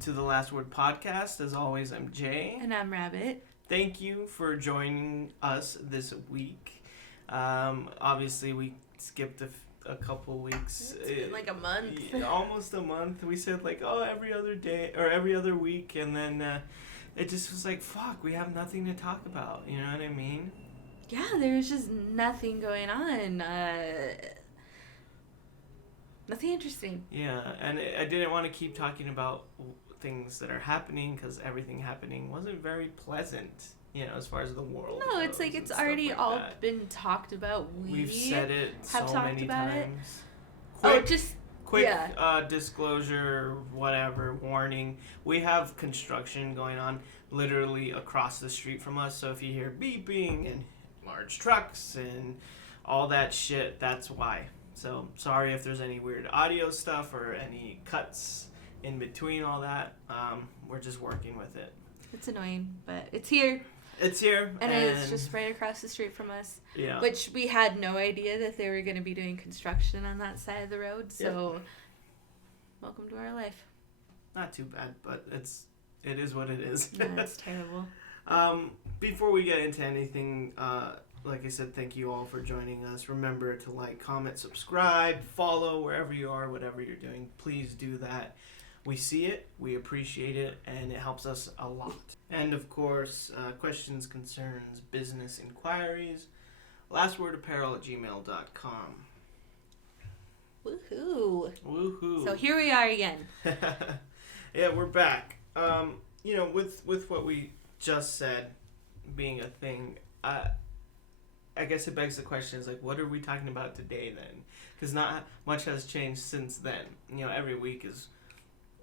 to the Last Word podcast. As always, I'm Jay. And I'm Rabbit. Thank you for joining us this week. Obviously, we skipped a couple weeks. It's been like a month. Almost a month. We said every other day or every other week, and then it just was like, fuck, we have nothing to talk about. You know what I mean? Yeah, there was just nothing going on. Nothing interesting. Yeah, and I didn't want to keep talking about things that are happening because everything happening wasn't very pleasant, as far as the world No, goes it's like it's and already stuff all that. been talked about. We've said it have so talked many about times. Quick Disclosure, whatever, warning. We have construction going on literally across the street from us, so if you hear beeping and large trucks and all that shit, that's why. So, sorry if there's any weird audio stuff or any cuts in between all that. We're just working with it. It's annoying, but it's here. It's here. And it's just right across the street from us. Yeah. Which we had no idea that they were going to be doing construction on that side of the road. So, Welcome to our life. Not too bad, but it is what it is. No, it's terrible. Before we get into anything, like I said, thank you all for joining us. Remember to like, comment, subscribe, follow wherever you are, whatever you're doing. Please do that. We see it, we appreciate it, and it helps us a lot. And of course, questions, concerns, business inquiries, lastwordapparel@gmail.com. Woohoo. Woohoo. So here we are again. Yeah, we're back. With what we just said being a thing, I guess it begs the question, is like, what are we talking about today then? Because not much has changed since then. Every week is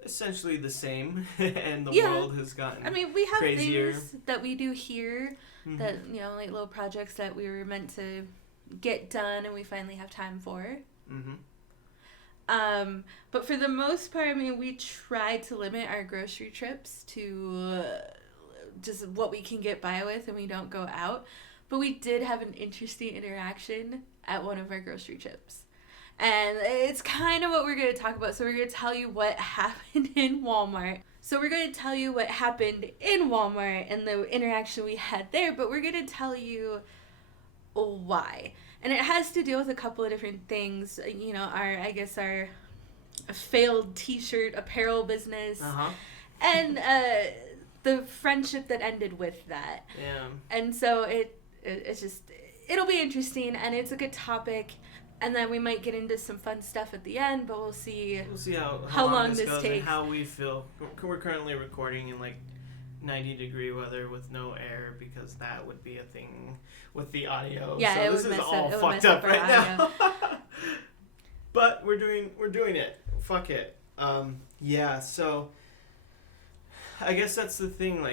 essentially the same, and the world has gotten we have crazier. things that we do here that, like little projects that we were meant to get done and we finally have time for. Mm-hmm. But for the most part, we try to limit our grocery trips to just what we can get by with, and we don't go out. But we did have an interesting interaction at one of our grocery trips. And it's kind of what we're going to talk about. So we're going to tell you what happened in Walmart. So we're going to tell you what happened in Walmart and the interaction we had there, but we're going to tell you why. And it has to deal with a couple of different things. Our failed t-shirt apparel business. Uh-huh. And the friendship that ended with that. Yeah. And so it's just, it'll be interesting, and it's a good topic. And then we might get into some fun stuff at the end, but we'll see how long this goes takes. and how we feel. We're currently recording in 90-degree weather with no air, because that would be a thing with the audio. Yeah, so this is all fucked up right now. But we're doing it. Fuck it. So I guess that's the thing,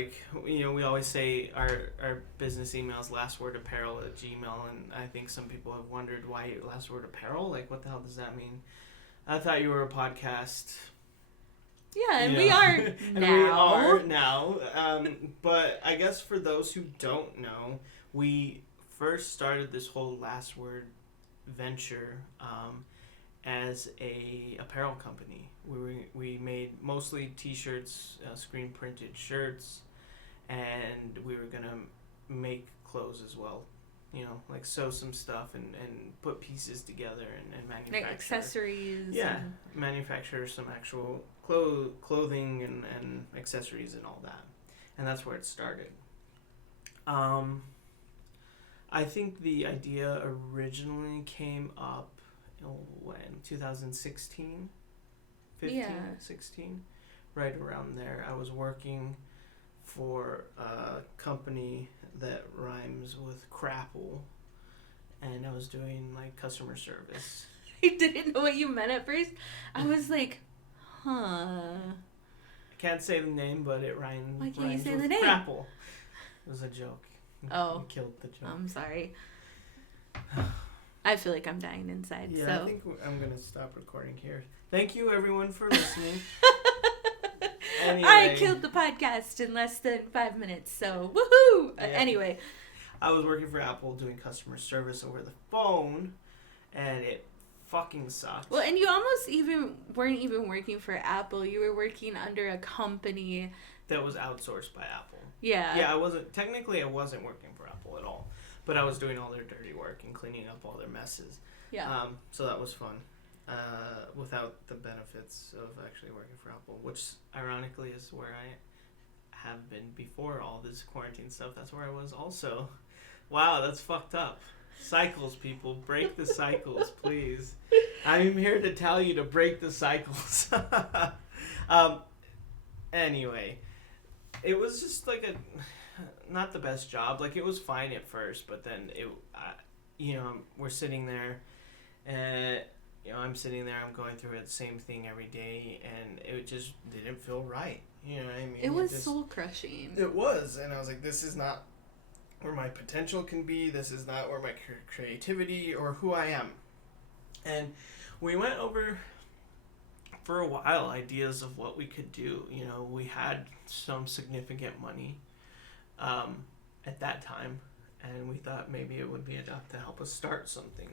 we always say our business email is lastwordapparel@gmail, and I think some people have wondered why Last Word Apparel, what the hell does that mean? I thought you were a podcast. Yeah, and we are and now. we are now. But I guess for those who don't know, we first started this whole Last Word venture as a apparel company. We made mostly t-shirts, screen printed shirts, and we were gonna make clothes as well. Sew some stuff and put pieces together and manufacture. Accessories. Yeah, manufacture some actual clothing and accessories and all that. And that's where it started. I think the idea originally came up when 2016, 16, right around there. I was working for a company that rhymes with crapple, and I was doing customer service. I didn't know what you meant at first. I was like, huh. I can't say the name, but it rhymes. Why can't you say with the name? Crapple. It was a joke. Oh. You killed the joke. I'm sorry. I feel like I'm dying inside. Yeah, so. I think I'm going to stop recording here. Thank you, everyone, for listening. Anyway. I killed the podcast in less than 5 minutes, so woohoo! Yeah. Anyway. I was working for Apple doing customer service over the phone, and it fucking sucks. Well, and you almost weren't even working for Apple. You were working under a company that was outsourced by Apple. Yeah. Yeah, I wasn't working for Apple at all, but I was doing all their dirty work and cleaning up all their messes. Yeah. So that was fun. Without the benefits of actually working for Apple, which ironically is where I have been before all this quarantine stuff. That's where I was also. Wow, that's fucked up. Cycles, people. Break the cycles, please. I'm here to tell you to break the cycles. Anyway, it was just like not the best job. Like, it was fine at first, but then we're sitting there, and I'm sitting there, I'm going through the same thing every day, and it just didn't feel right. You know what I mean? It was soul crushing. It was, and I was like, this is not where my potential can be. This is not where my creativity or who I am. And we went over for a while ideas of what we could do. We had some significant money at that time, and we thought maybe it would be enough to help us start something.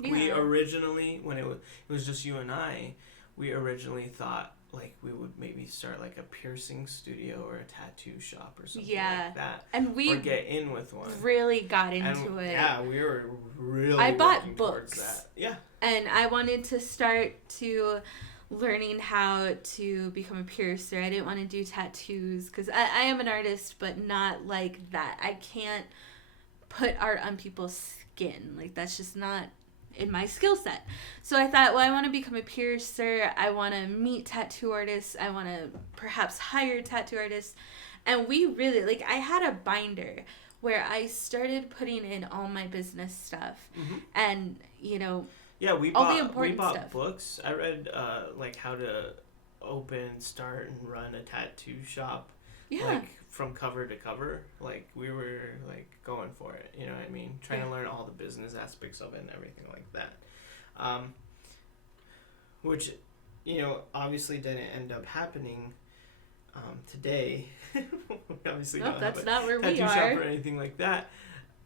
Yeah. We originally, when it was just you and I, we originally thought like we would maybe start like a piercing studio or a tattoo shop or something like that. And we or get in with one. Really got into it. Yeah, we were really I bought working books. Towards that. Yeah. And I wanted to start to learning how to become a piercer. I didn't want to do tattoos because I am an artist, but not like that. I can't put art on people's skin. Like, that's just not in my skill set. So I thought, well, I want to become a piercer. I want to meet tattoo artists. I want to perhaps hire tattoo artists. And we really, like, I had a binder where I started putting in all my business stuff. Mm-hmm. And, yeah, we all the important bought stuff. Books. I read like how to open, start, and run a tattoo shop. Yeah. Like from cover to cover. Like, we were like going for it. You know what I mean? Trying to learn all the business aspects of it and everything like that. Which, obviously didn't end up happening today. Obviously, nope, that's not where we are. Tattoo shop or anything like that.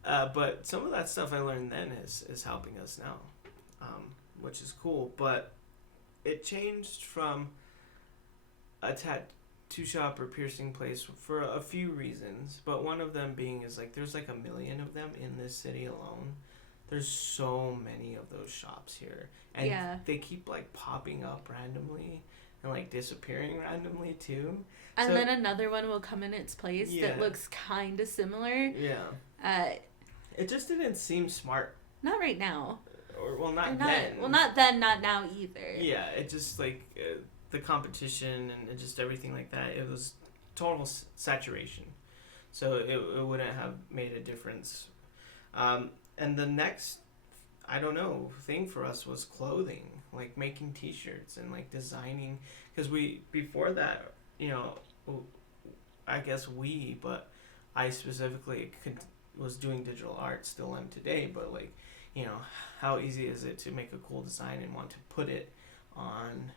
But some of that stuff I learned then is helping us now. Which is cool, but it changed from a tattoo shop or piercing place for a few reasons, but one of them being is like there's like 1 million of them in this city alone. There's so many of those shops here, and they keep like popping up randomly and like disappearing randomly too. And then another one will come in its place that looks kind of similar. Yeah. It just didn't seem smart. Not right now. Not then. Well, not then, not now either. Yeah, it just like the competition and just everything like that. It was total saturation, so it wouldn't have made a difference. And the next, thing for us was clothing, like making T-shirts and like designing, because before that, I guess but I specifically was doing digital art, still am today, but like. How easy is it to make a cool design and want to put it on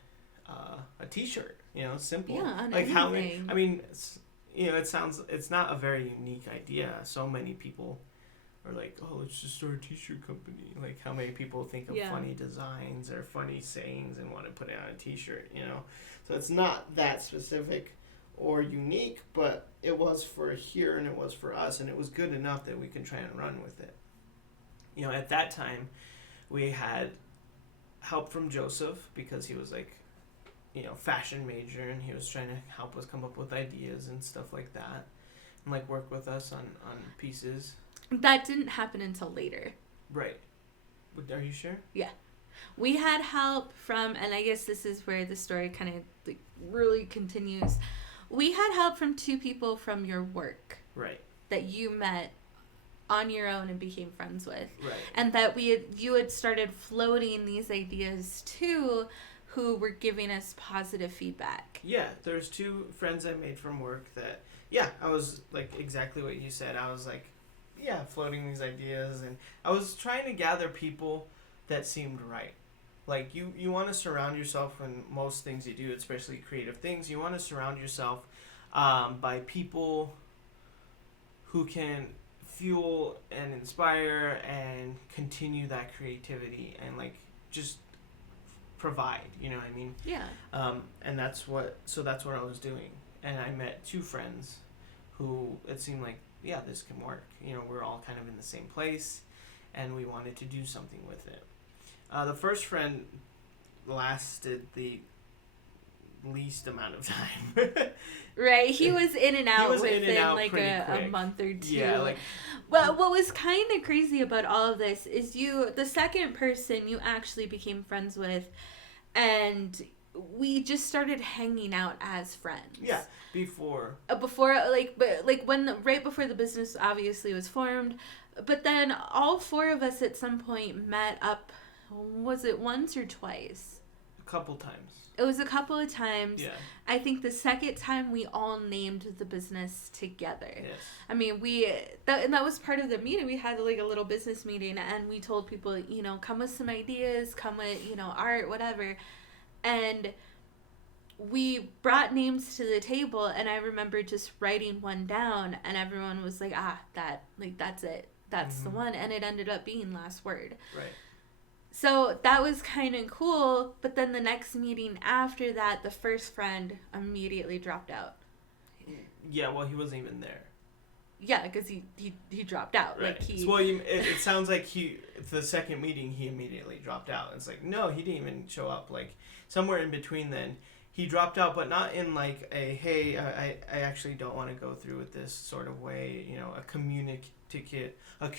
a T-shirt? Simple. Yeah, on like anything. It's not a very unique idea. So many people are like, oh, let's just start a T-shirt company. Like, how many people think of funny designs or funny sayings and want to put it on a T-shirt? So it's not that specific or unique, but it was for here and it was for us, and it was good enough that we could try and run with it. At that time, we had help from Joseph because he was like, fashion major, and he was trying to help us come up with ideas and stuff like that, and like work with us on pieces. That didn't happen until later. Right. Are you sure? Yeah. We had help from, and I guess this is where the story kind of like really continues. We had help from 2 people from your work. Right. That you met on your own and became friends with. Right. And that you had started floating these ideas to who were giving us positive feedback. Yeah, there's 2 friends I made from work that, I was like exactly what you said. I was like, floating these ideas, and I was trying to gather people that seemed right. Like, you want to surround yourself in most things you do, especially creative things. You want to surround yourself by people who can fuel and inspire and continue that creativity and like just provide, you know what I mean? Yeah. And that's what I was doing. And I met two friends who it seemed like, yeah, this can work. You know, we're all kind of in the same place, and we wanted to do something with it. The first friend lasted the least amount of time. Right, he was in and out within like a quick. month or two. Yeah, like. Well, what was kind of crazy about all of this is the second person you actually became friends with, and we just started hanging out as friends. Yeah, before right before the business obviously was formed, but then all four of us at some point met up. Was it once or twice? A couple times. It was a couple of times. Yeah. I think the second time we all named the business together. Yes. I mean, that was part of the meeting. We had like a little business meeting, and we told people, you know, come with some ideas, come with, you know, art, whatever. And we brought names to the table, and I remember just writing one down, and everyone was like, that's it. That's the one. And it ended up being Last Word. Right. So that was kind of cool, but then the next meeting after that, the first friend immediately dropped out. Yeah, well, he wasn't even there. Yeah, because he dropped out. Right. Like Well, it sounds like the second meeting, he immediately dropped out. It's like, no, he didn't even show up. Like, somewhere in between then, he dropped out, but not in like a, hey, I actually don't want to go through with this sort of way, you know, a communicative. Oh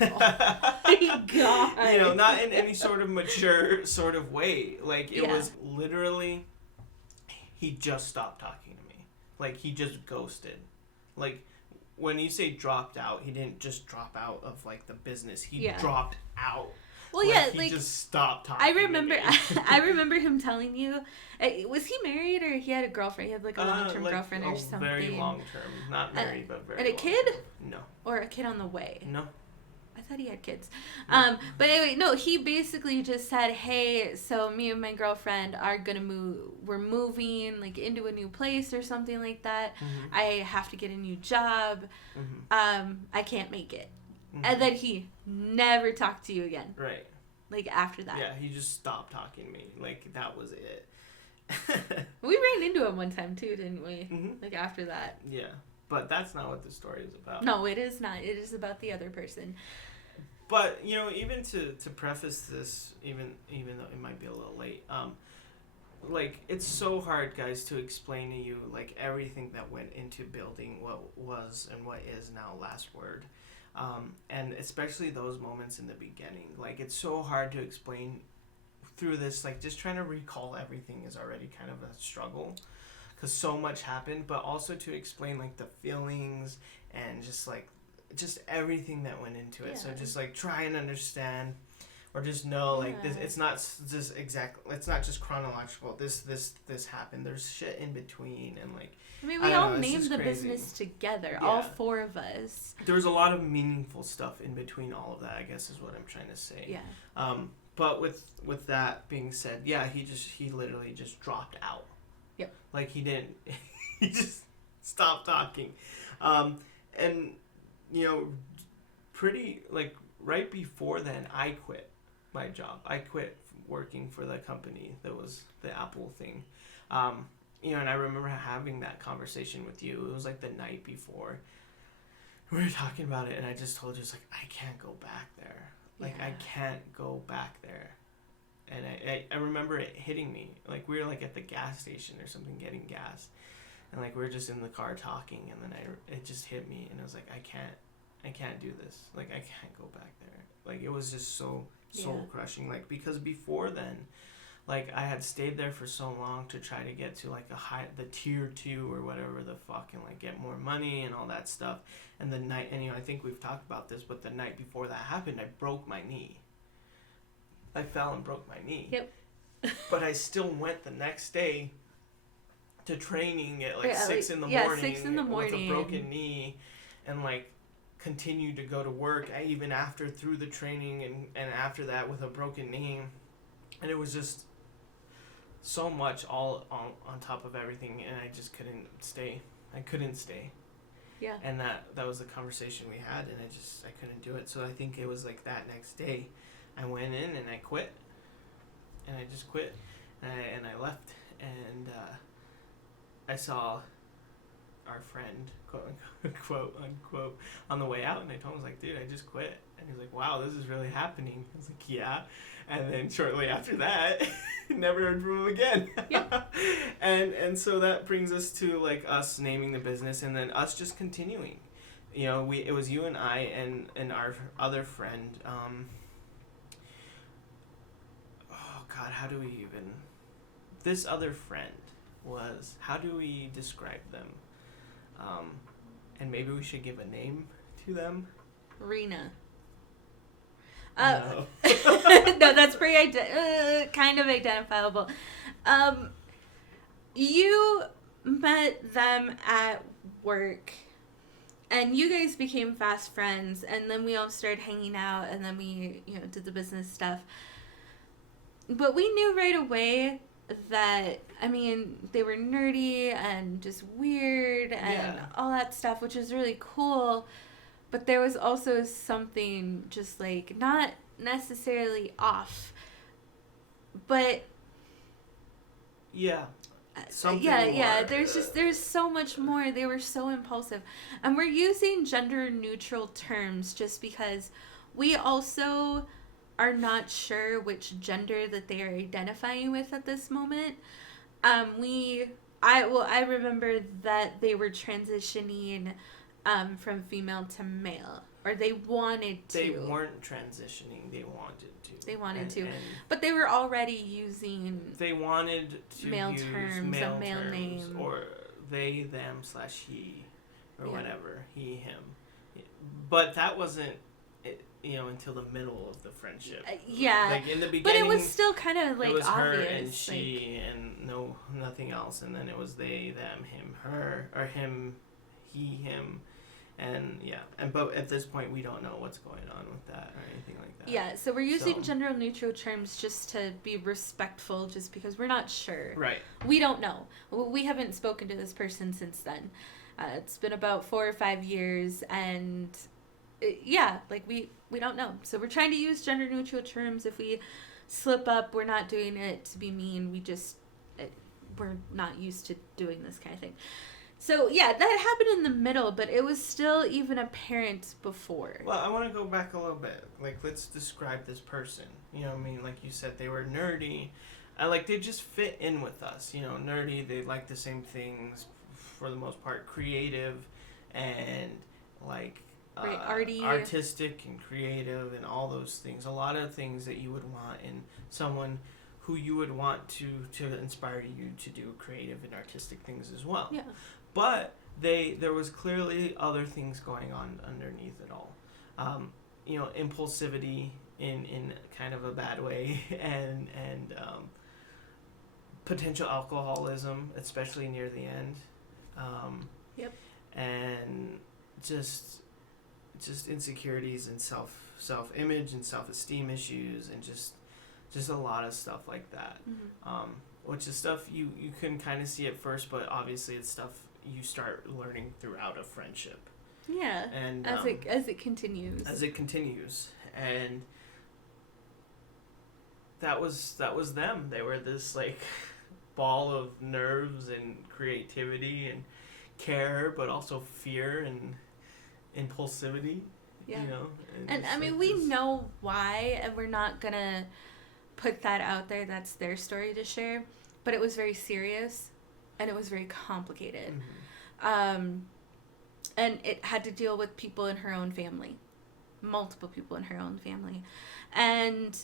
my God. You know, not in any sort of mature sort of way. Like, it was literally, he just stopped talking to me. Like, he just ghosted. Like, when you say dropped out, he didn't just drop out of, like, the business. He dropped out. Well, he just stopped talking. I remember, I remember him telling you, was he married or he had a girlfriend? He had like a long-term girlfriend or something. Very long-term, not married, but very. And a kid? No. Or a kid on the way? No. I thought he had kids. But anyway, no, he basically just said, hey, so me and my girlfriend are gonna move. We're moving like into a new place or something like that. Mm-hmm. I have to get a new job. Mm-hmm. I can't make it. Mm-hmm. And then he never talked to you again. Right. Like, after that. Yeah, he just stopped talking to me. Like, that was it. We ran into him one time, too, didn't we? Mm-hmm. Like, after that. Yeah. But that's not what the story is about. No, it is not. It is about the other person. But, you know, even to preface this, even though it might be a little late, like, it's so hard, guys, to explain to you, like, everything that went into building what was and what is now Last Word. And especially those moments in the beginning. Like, it's so hard to explain through this. Like, just trying to recall everything is already kind of a struggle. Because so much happened. But also to explain, like, the feelings and just, like, just everything that went into it. Yeah. So just, like, try and understand. Or just know, like, this. It's not just it's not just chronological. This happened. There's shit in between. And, like, I mean, we all named the business together, all four of us. There was a lot of meaningful stuff in between all of that, I guess is what I'm trying to say. Yeah. But with that being said, yeah, he literally just dropped out. Yep. Like, he didn't, he just stopped talking. And, you know, pretty, like, right before then, I quit my job. I quit working for the company that was the Apple thing. You know, and I remember having that conversation with you. It was like the night before. We were talking about it, and I just told you, it's like, I can't go back there. Like, I can't go back there. And I remember it hitting me. Like, we were, like, at the gas station or something getting gas. And, like, we were just in the car talking, and then it just hit me. And I was like, I can't do this. Like, I can't go back there. Like, it was just so soul-crushing. Like, because before then, like, I had stayed there for so long to try to get to, like, the tier 2 or whatever the fuck, and, like, get more money and all that stuff. And the night, and, you know, I think we've talked about this, but the night before that happened, I broke my knee. I fell and broke my knee. Yep. But I still went the next day to training at, like, 6 in the morning. 6 in the morning. With a broken knee, and, like, continued to go to work even after, through the training, and after that with a broken knee. And it was just so much all on top of everything, and I just couldn't stay. I couldn't stay. Yeah. And that was the conversation we had, and I couldn't do it. So I think it was like that next day, I went in and I quit, and I just quit, and I left, and I saw our friend, quote unquote, on the way out, and I told him, I was like, dude, I just quit. And he's like, wow, this is really happening. I was like, yeah. And then shortly after that, never heard from him again. Yeah. and so that brings us to like us naming the business, and then us just continuing. You know, it was you and I and our other friend. Oh God, how do we even? This other friend was. How do we describe them? And maybe we should give a name to them. Rena. No. No, that's pretty kind of identifiable. You met them at work, and you guys became fast friends, and then we all started hanging out, and then we, did the business stuff. But we knew right away that, I mean, they were nerdy and just weird and all that stuff, which is really cool. But there was also something just like not necessarily off, but something more. There's so much more. They were so impulsive, and we're using gender neutral terms just because we also are not sure which gender that they are identifying with at this moment. I remember that they were transitioning from female to male, or they wanted to. They weren't transitioning. They wanted to. They wanted to, but they were already using. They wanted to male use terms and male terms, names, or they, them / he, or whatever, he, him. But that wasn't, until the middle of the friendship. Like in the beginning. But it was still kind of like it was obvious. Her and she, and nothing else, and then it was they, them, him, her, or him, he, him. But at this point we don't know what's going on with that or anything like that. Yeah, so we're using gender neutral terms just to be respectful, just because we're not sure. Right. We don't know. We haven't spoken to this person since then. It's been about 4 or 5 years, and we don't know. So we're trying to use gender neutral terms. If we slip up, we're not doing it to be mean. We're not used to doing this kind of thing. So, that happened in the middle, but it was still even apparent before. Well, I want to go back a little bit. Like, let's describe this person. You know what I mean? Like you said, they were nerdy. They just fit in with us. Nerdy, they like the same things for the most part. Creative and, arty. Artistic and creative and all those things. A lot of things that you would want in someone who you would want to inspire you to do creative and artistic things as well. Yeah. But there was clearly other things going on underneath it all. Impulsivity in kind of a bad way, and potential alcoholism, especially near the end. And just insecurities and self-image and self-esteem issues, and just a lot of stuff like that. Mm-hmm. Which is stuff you couldn't kind of see at first, but obviously it's stuff you start learning throughout a friendship. Yeah. And as it continues. As it continues, and that was them. They were this ball of nerves and creativity and care, but also fear and impulsivity. Yeah. And I mean, we know why, and we're not gonna put that out there. That's their story to share, but it was very serious, and it was very complicated. Mm-hmm. And it had to deal with people in her own family, multiple people in her own family, and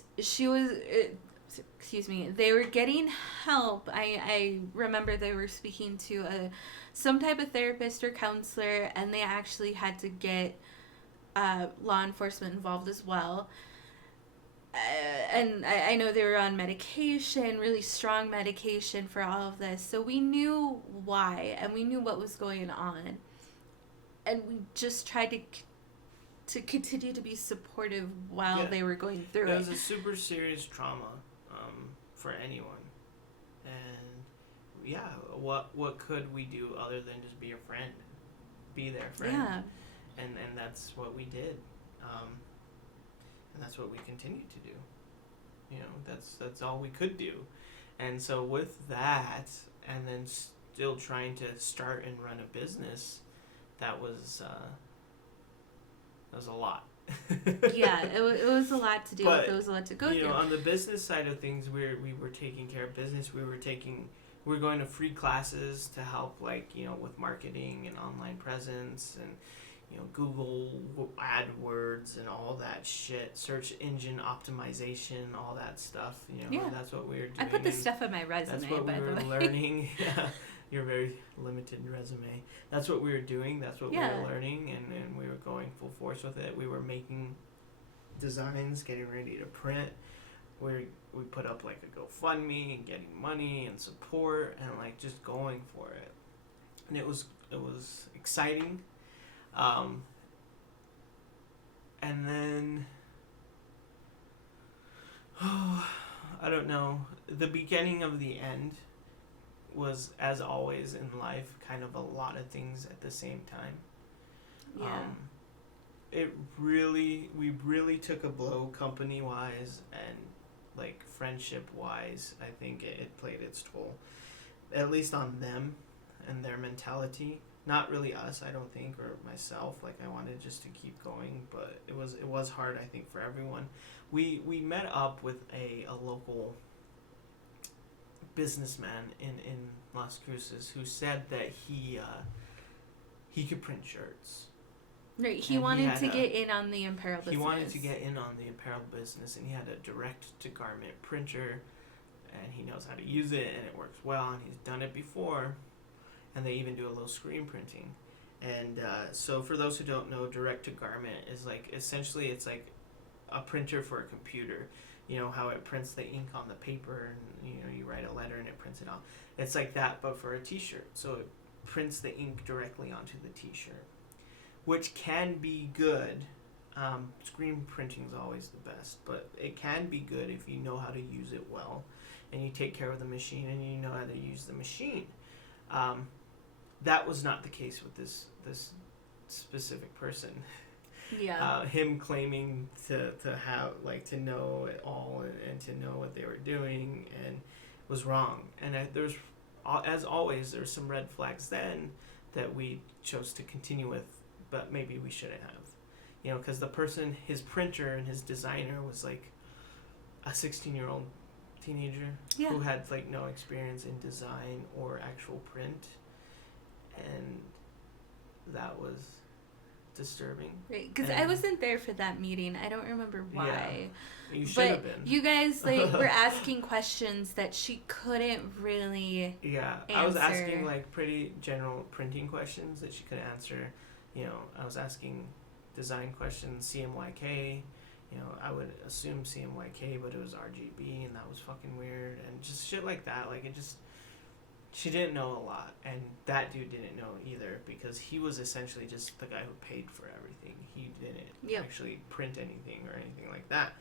they were getting help. I remember they were speaking to some type of therapist or counselor, and they actually had to get law enforcement involved as well. And I know they were on medication, really strong medication for all of this. So we knew why, and we knew what was going on. And we just tried to continue to be supportive while they were going through it. It was a super serious trauma for anyone. And what could we do other than just be a friend? Be their friend. Yeah. And that's what we did. And that's what we continued to do. That's all we could do. And so with that, and then still trying to start and run a business, that was a lot. Yeah, it was a lot to deal with. It was a lot to go through. On the business side of things, we were taking care of business. We were going to free classes to help, with marketing and online presence and, Google AdWords and all that shit, search engine optimization, all that stuff. That's what we were doing. I put this stuff on my resume, that's what by we the were way. learning. Your very limited resume. That's what we were doing. That's what we were learning, and we were going full force with it. We were making designs, getting ready to print. We put up a GoFundMe and getting money and support and just going for it. And it was exciting. And then I don't know. The beginning of the end was, as always in life, kind of a lot of things at the same time. Yeah. We really took a blow company wise and friendship wise. I think it played its toll, at least on them and their mentality. Not really us, I don't think, or myself. I wanted just to keep going, but it was hard, I think, for everyone. We met up with a local businessman in Las Cruces who said that he could print shirts. Right, he wanted to get in on the apparel business. He wanted to get in on the apparel business, and he had a direct-to-garment printer, and he knows how to use it, and it works well, and he's done it before, and they even do a little screen printing. And so for those who don't know, direct-to-garment is essentially it's a printer for a computer. How it prints the ink on the paper, and you write a letter and it prints it off. It's like that, but for a t-shirt. So it prints the ink directly onto the t-shirt, which can be good. Screen printing is always the best, but it can be good if you know how to use it well, and you take care of the machine, and you know how to use the machine. That was not the case with this specific person. Yeah. Him claiming to have to know it all and to know what they were doing, and was wrong. And there's, as always, there's some red flags then that we chose to continue with, but maybe we shouldn't have. Because the person, his printer and his designer was a 16-year-old teenager who had no experience in design or actual print, and that was disturbing. Right, because I wasn't there for that meeting. I don't remember why. Yeah, you should have been. You guys were asking questions that she couldn't really answer. I was asking pretty general printing questions that she couldn't answer. I was asking design questions, CMYK. I would assume CMYK, but it was RGB, and that was fucking weird, and just shit like that. She didn't know a lot, and that dude didn't know either, because he was essentially just the guy who paid for everything. He didn't actually print anything or anything like that.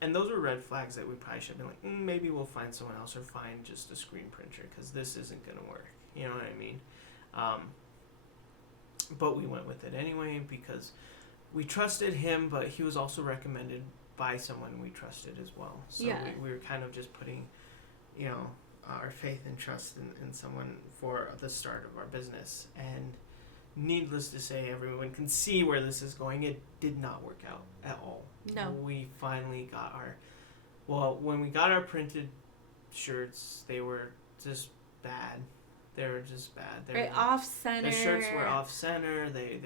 And those were red flags that we probably should have been maybe we'll find someone else, or find just a screen printer, because this isn't going to work. You know what I mean? But we went with it anyway, because we trusted him, but he was also recommended by someone we trusted as well. So we were kind of just putting, our faith and trust in someone for the start of our business. And needless to say, everyone can see where this is going. It did not work out at all. No. We finally got when we got our printed shirts, they were just bad. They were just bad. Off center. The shirts were off center. They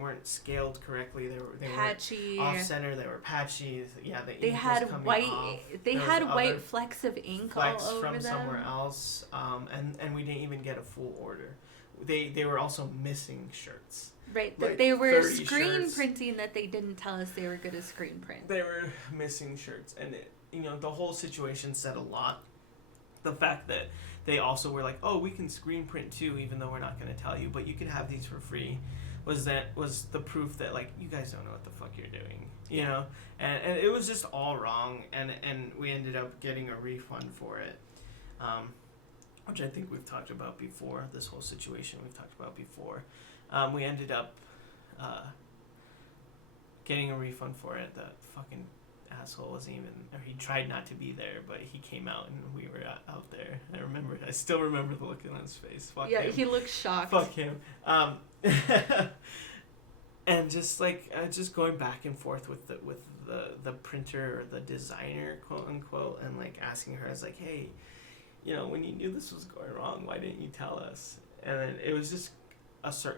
weren't scaled correctly. They patchy. Were off center. They were patchy. Yeah, they had white. Off. They had white flecks of ink all over from them. Somewhere else. And we didn't even get a full order. They were also missing shirts. Right, they were screen printing that they didn't tell us they were good at screen print. They were missing shirts, and the whole situation said a lot. The fact that they also were we can screen print too, even though we're not going to tell you, but you could have these for free, was the proof that you guys don't know what the fuck you're doing, and it was just all wrong, and we ended up getting a refund for it, which I think we've talked about before. This whole situation we've talked about before. We ended up getting a refund for it. That fucking asshole wasn't even, or he tried not to be there, but he came out and we were out there. I still remember the look on his face. Fuck him. He looked shocked. Fuck him. And just like just going back and forth with the printer or the designer, quote unquote, and like asking her, I was like, hey, when you knew this was going wrong, why didn't you tell us? And then it was just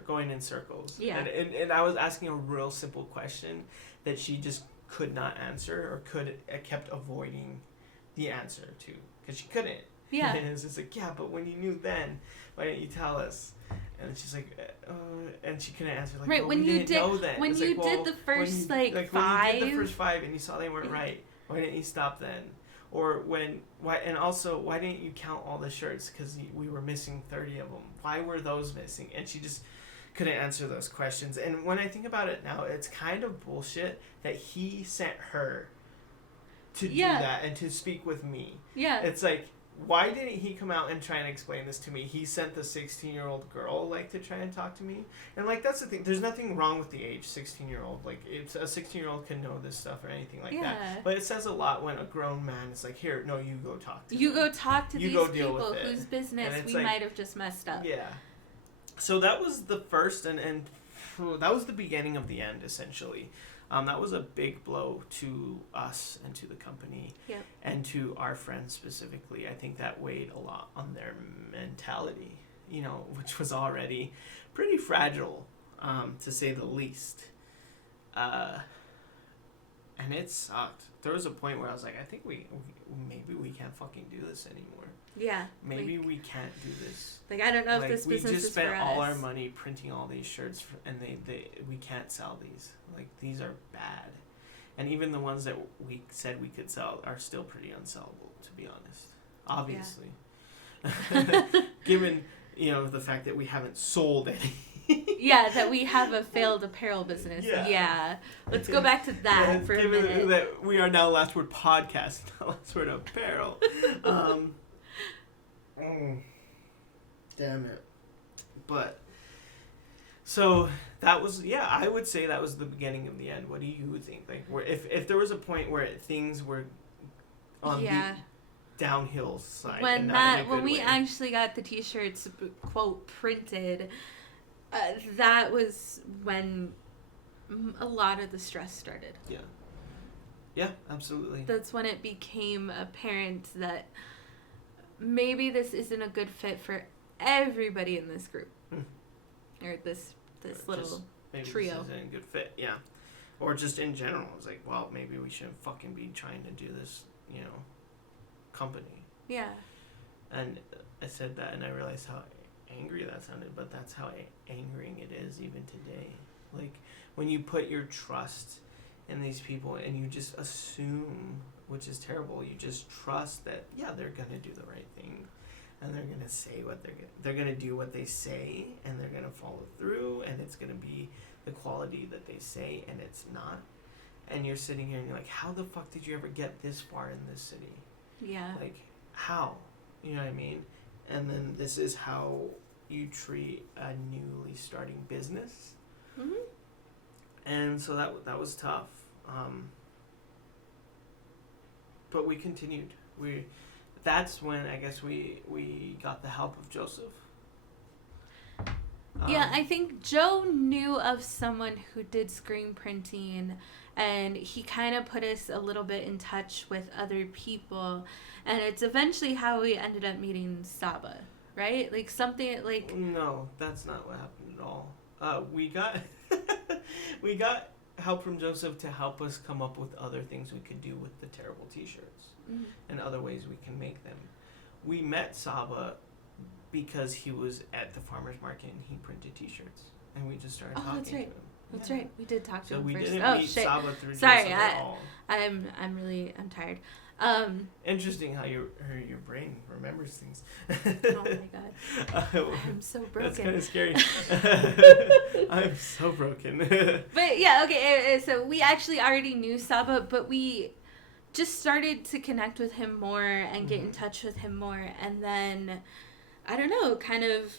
going in circles. Yeah. And I was asking a real simple question that she just could not answer, or kept avoiding the answer to, because she couldn't. Yeah. And it was just like, yeah, but when you knew then, why didn't you tell us? And she's like, and she couldn't answer. Like, right, well, when we you didn't did know then. when It's you like, did well, the first when you did the first 5 and you saw they weren't right, why didn't you stop then? Or why didn't you count all the shirts, because we were missing 30 of them? Why were those missing? And she just couldn't answer those questions. And when I think about it now, it's kind of bullshit that he sent her to do that and to speak with me. Yeah. It's like, why didn't he come out and try and explain this to me? He sent the 16-year-old girl, like, to try and talk to me. And, like, that's the thing. There's nothing wrong with the age 16-year-old. Like, it's a 16-year-old can know this stuff or anything like that. But it says a lot when a grown man is like, here, no, you go talk to them. You go talk to these people whose business we might have just messed up. Yeah. So that was the first, and that was the beginning of the end, essentially. That was a big blow to us and to the company, and to our friends specifically. I think that weighed a lot on their mentality, which was already pretty fragile, to say the least. And it sucked. There was a point where I was like, I think maybe we can't fucking do this anymore. Yeah. Maybe we can't do this. Like, I don't know if this business is for us. We just spent all our money printing all these shirts, and we can't sell these. Like, these are bad. And even the ones that we said we could sell are still pretty unsellable, to be honest. Obviously. Yeah. Given, the fact that we haven't sold any. Yeah, that we have a failed apparel business. Yeah. Let's go back to that for a minute. That we are now Last Word Podcast, not Last Word Apparel. Damn it. But, so, that was, I would say that was the beginning of the end. What do you think? Like, if there was a point where things were on the downhill side. When we actually got the t-shirts, quote, printed, that was when a lot of the stress started. Yeah. Yeah, absolutely. That's when it became apparent that maybe this isn't a good fit for everybody in this group. Or this little trio. This isn't a good fit, yeah. Or just in general, it's like, well, maybe we shouldn't fucking be trying to do this, company. Yeah. And I said that, and I realized how angry that sounded, but that's how angering it is even today. Like, when you put your trust in these people and you just assume, which is terrible, you just trust that, they're going to do the right thing, and they're going to say what they're going to do what they say, and they're going to follow through, and it's going to be the quality that they say, and it's not. And you're sitting here and you're like, how the fuck did you ever get this far in this city? Yeah. Like, how? You know what I mean? And then this is how you treat a newly starting business. Mm-hmm. And so that was tough. But we continued. That's when I guess we got the help of Joseph. I think Joe knew of someone who did screen printing, and he kind of put us a little bit in touch with other people, and it's eventually how we ended up meeting Saba, right? Like, something like... No, that's not what happened at all. We got we got help from Joseph to help us come up with other things we could do with the terrible t-shirts, and other ways we can make them. We met Saba because he was at the farmer's market and he printed t-shirts, and we just started talking to him. That's right. We did talk to him first. So we first. didn't meet Saba through Joseph at all. I'm tired. Interesting how your brain remembers things. Oh my god. I'm so broken. That's kind of scary. I'm so broken. But yeah, okay, so we actually already knew Saba, but we just started to connect with him more and get in touch with him more, and then I don't know, kind of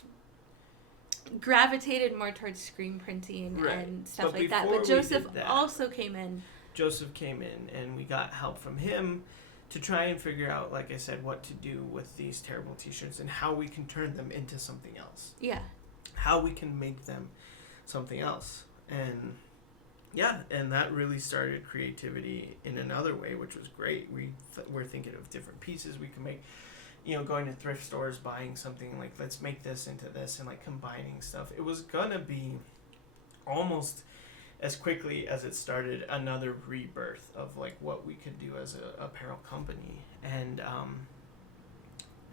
gravitated more towards screen printing Right. and stuff But like that. before But we Joseph did that- also came in. Joseph came in, and we got help from him to try and figure out, like I said, what to do with these terrible t-shirts and how we can turn them into something else. Yeah. How we can make them something else. And yeah, and that really started creativity in another way, which was great. We're thinking of different pieces we can make, going to thrift stores, buying something like, let's make this into this, and like combining stuff. It was gonna be almost as quickly as it started another rebirth of like what we could do as a apparel company. And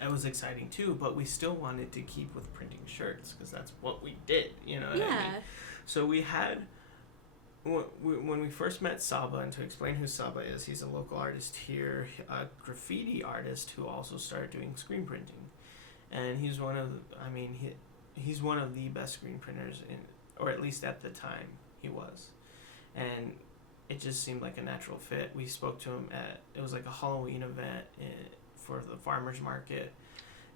it was exciting too, but we still wanted to keep with printing shirts because that's what we did, what I mean? So we had, when we first met Saba, and to explain who Saba is, he's a local artist here, a graffiti artist who also started doing screen printing. And he's one of he's one of the best screen printers or at least at the time he was. And it just seemed like a natural fit. We spoke to him it was like a Halloween event for the farmer's market,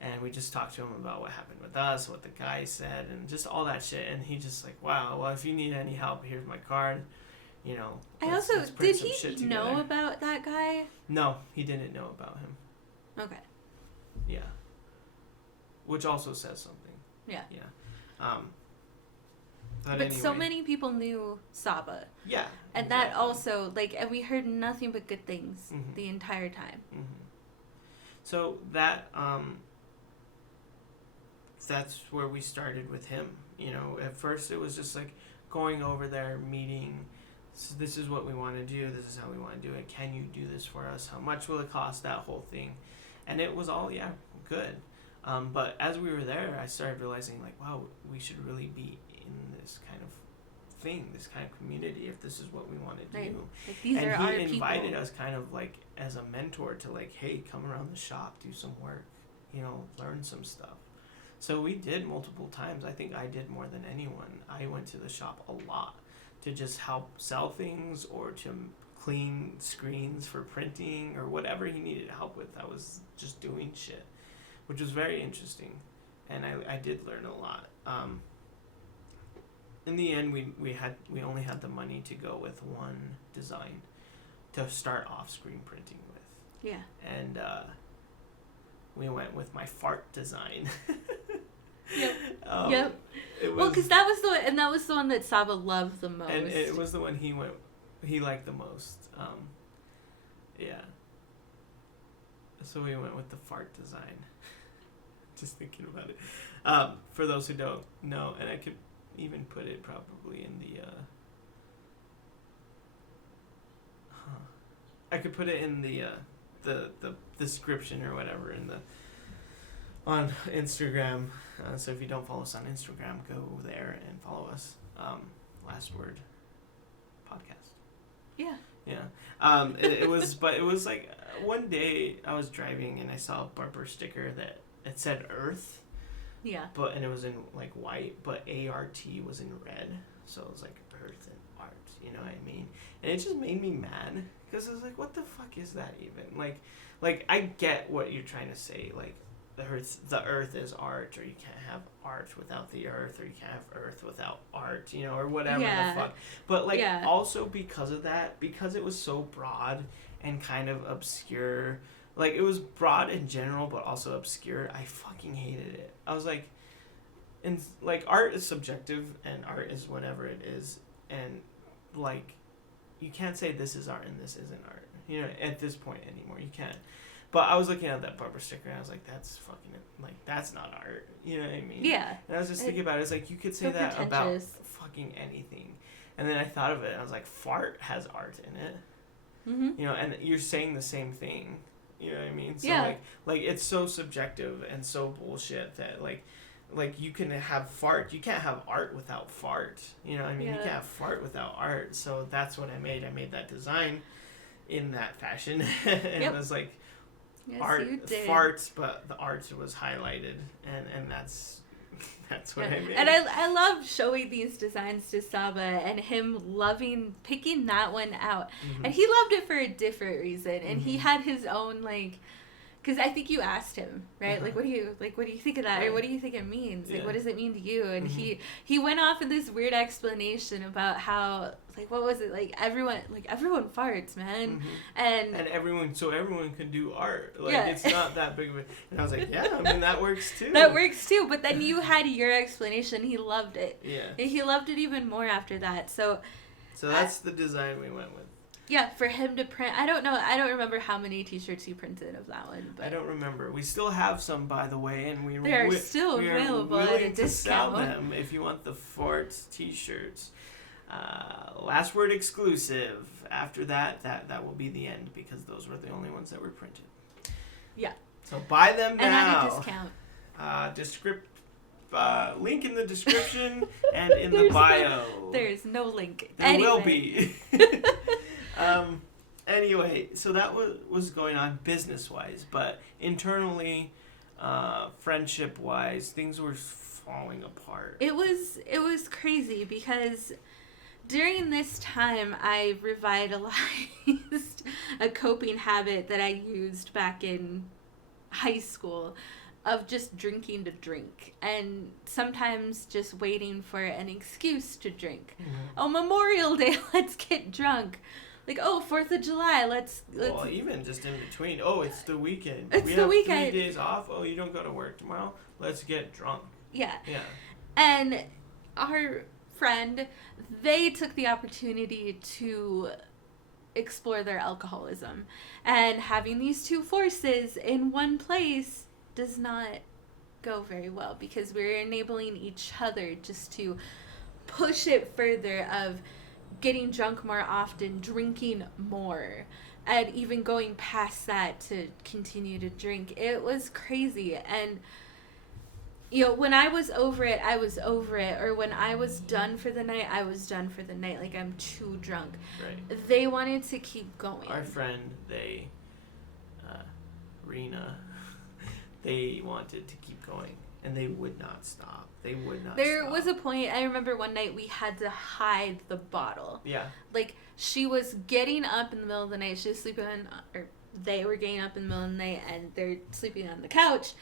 and we just talked to him about what happened with us, what the guy said, and just all that shit. And he just like, wow, well, if you need any help, here's my card. Let's did he know about that guy? No, he didn't know about him. Okay. Yeah. Which also says something. Yeah. Yeah. But anyway. So many people knew Saba. Yeah. And exactly. That also, and we heard nothing but good things the entire time. Mm-hmm. So that, that's where we started with him. At first it was just like going over there, meeting, so this is what we want to do, this is how we want to do it, can you do this for us, how much will it cost, that whole thing. And it was all, good. But as we were there, I started realizing like, wow, we should really be in this kind of thing, this kind of community, if this is what we want to do. Right. Like, these and are he our invited people. us kind of like as a mentor to like, hey, come around the shop, do some work, learn some stuff. So we did multiple times. I think I did more than anyone. I went to the shop a lot to just help sell things or to clean screens for printing or whatever he needed help with. I was just doing shit, which was very interesting, and I did learn a lot. In the end, we only had the money to go with one design to start off screen printing with. Yeah. And we went with my fart design. Yep. Yep. Because that was the one that Saba loved the most. And it was the one he liked the most. Yeah. So we went with the fart design. Just thinking about it. For those who don't know, and I could even put it probably in the I could put it in the description or whatever on Instagram. So if you don't follow us on Instagram, go there and follow us. Last Word Podcast. Yeah. Yeah. It was like one day I was driving and I saw a bumper sticker that it said Earth. Yeah. And it was in like white, but ART was in red. So it was like Earth and art, you know what I mean? And it just made me mad because I was like, what the fuck is that even? Like I get what you're trying to say, like the earth is art, or you can't have art without the earth, or you can't have earth without art, or whatever the fuck. But also because of that, because it was so broad and kind of obscure, like it was broad in general but also obscure, I fucking hated it. I was like, and like art is subjective and art is whatever it is, and like you can't say this is art and this isn't art, at this point anymore. You can't. But I was looking at that bumper sticker and I was like, that's fucking, like, that's not art. You know what I mean? Yeah. And I was just thinking about it. It's like, you could say that about fucking anything. And then I thought of it and I was like, fart has art in it. Mm-hmm. And you're saying the same thing. You know what I mean? So, yeah. Like, it's so subjective and so bullshit that, like you can have fart. You can't have art without fart. You know what I mean? Yeah. You can't have fart without art. So that's what I made. I made that design in that fashion. And it was like, yes, art farts, but the art was highlighted, and that's what I made. And I love showing these designs to Saba and him picking that one out. Mm-hmm. And he loved it for a different reason, and he had his own because I think you asked him, right? Uh-huh. Like, what do you think of that, Right. or what do you think it means? Like, Yeah. what does it mean to you? And Mhm. he went off in this weird explanation about how, like, what was it? Like everyone farts, man, Mhm. and And everyone can do art. Like, Yeah. it's not that big of a. And I was like, yeah, I mean, that works too. that works too. But then you had your explanation. He loved it. Yeah. And he loved it even more after that. So that's the design we went with. yeah, for him to print, I don't remember how many t-shirts he printed of that one, but I don't remember. We still have some, by the way, and they are still we available are at a willing to sell discount. them if you want the Forts t-shirts. Last word exclusive. After that will be the end, because those were the only ones that were printed. Yeah. So buy them And now. at a discount. Link in the description and in the bio. There's no link. There will be. Anyway, so that was going on business-wise, but internally, friendship-wise, things were falling apart. It was crazy because during this time I revitalized a coping habit that I used back in high school of just drinking to drink, and sometimes just waiting for an excuse to drink. Mm-hmm. Oh, Memorial Day, let's get drunk. Like, oh, 4th of July, let's Well, even just in between. Oh, it's the weekend. It's we the have weekend. 3 days off. Oh, you don't go to work tomorrow? Let's get drunk. yeah. Yeah. And our friend, they took the opportunity to explore their alcoholism. And having these two forces in one place does not go very well, because we're enabling each other just to push it further of getting drunk more often, drinking more, and even going past that to continue to drink. It was crazy. And when I was over it, I was over it. Or when I was done for the night, I was done for the night. Like, I'm too drunk. Right. They wanted to keep going. Our friend, Rena, they wanted to keep going, and they would not stop. They would not There stop. was a point, I remember one night we had to hide the bottle. Yeah. Like, she was getting up in the middle of the night. She was sleeping or they were getting up in the middle of the night, and they're sleeping on the couch.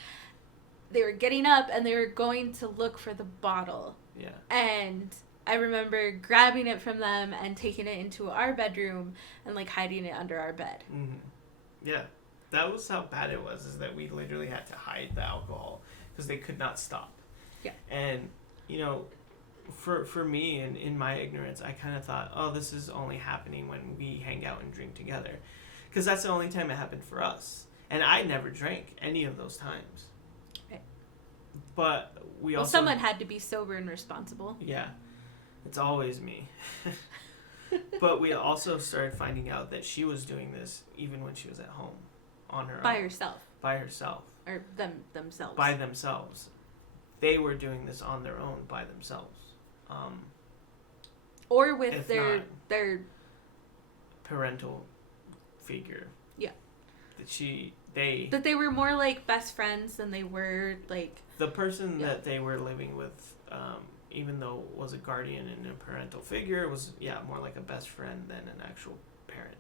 They were getting up, and they were going to look for the bottle. Yeah. And I remember grabbing it from them and taking it into our bedroom and, like, hiding it under our bed. Mm-hmm. Yeah. That was how bad it was, is that we literally had to hide the alcohol because they could not stop. Yeah. And, for me, and in my ignorance, I kind of thought, oh, this is only happening when we hang out and drink together. Because that's the only time it happened for us. And I never drank any of those times. Right. But we Well, also... someone had to be sober and responsible. Yeah. It's always me. But we also started finding out that she was doing this even when she was at home, on her By own. herself. By herself. Or themselves. By themselves. They were doing this on their own by themselves. Or with if their not- their Parental figure. Yeah. That they were more like best friends than they were like... the person Yeah. that they were living with, even though was a guardian and a parental figure, was more like a best friend than an actual parent.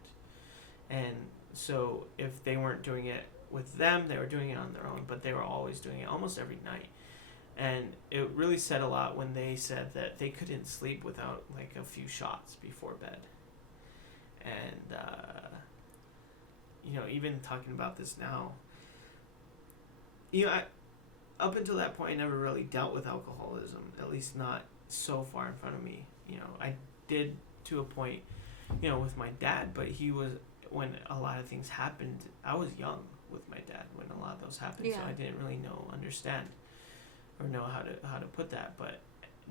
And so if they weren't doing it with them, they were doing it on their own, but they were always doing it almost every night. And it really said a lot when they said that they couldn't sleep without like a few shots before bed. And even talking about this now, up until that point, I never really dealt with alcoholism, at least not so far in front of me. I did to a point, with my dad, but when a lot of things happened, I was young with my dad when a lot of those happened, so Yeah. I didn't really understand or know how to put that. But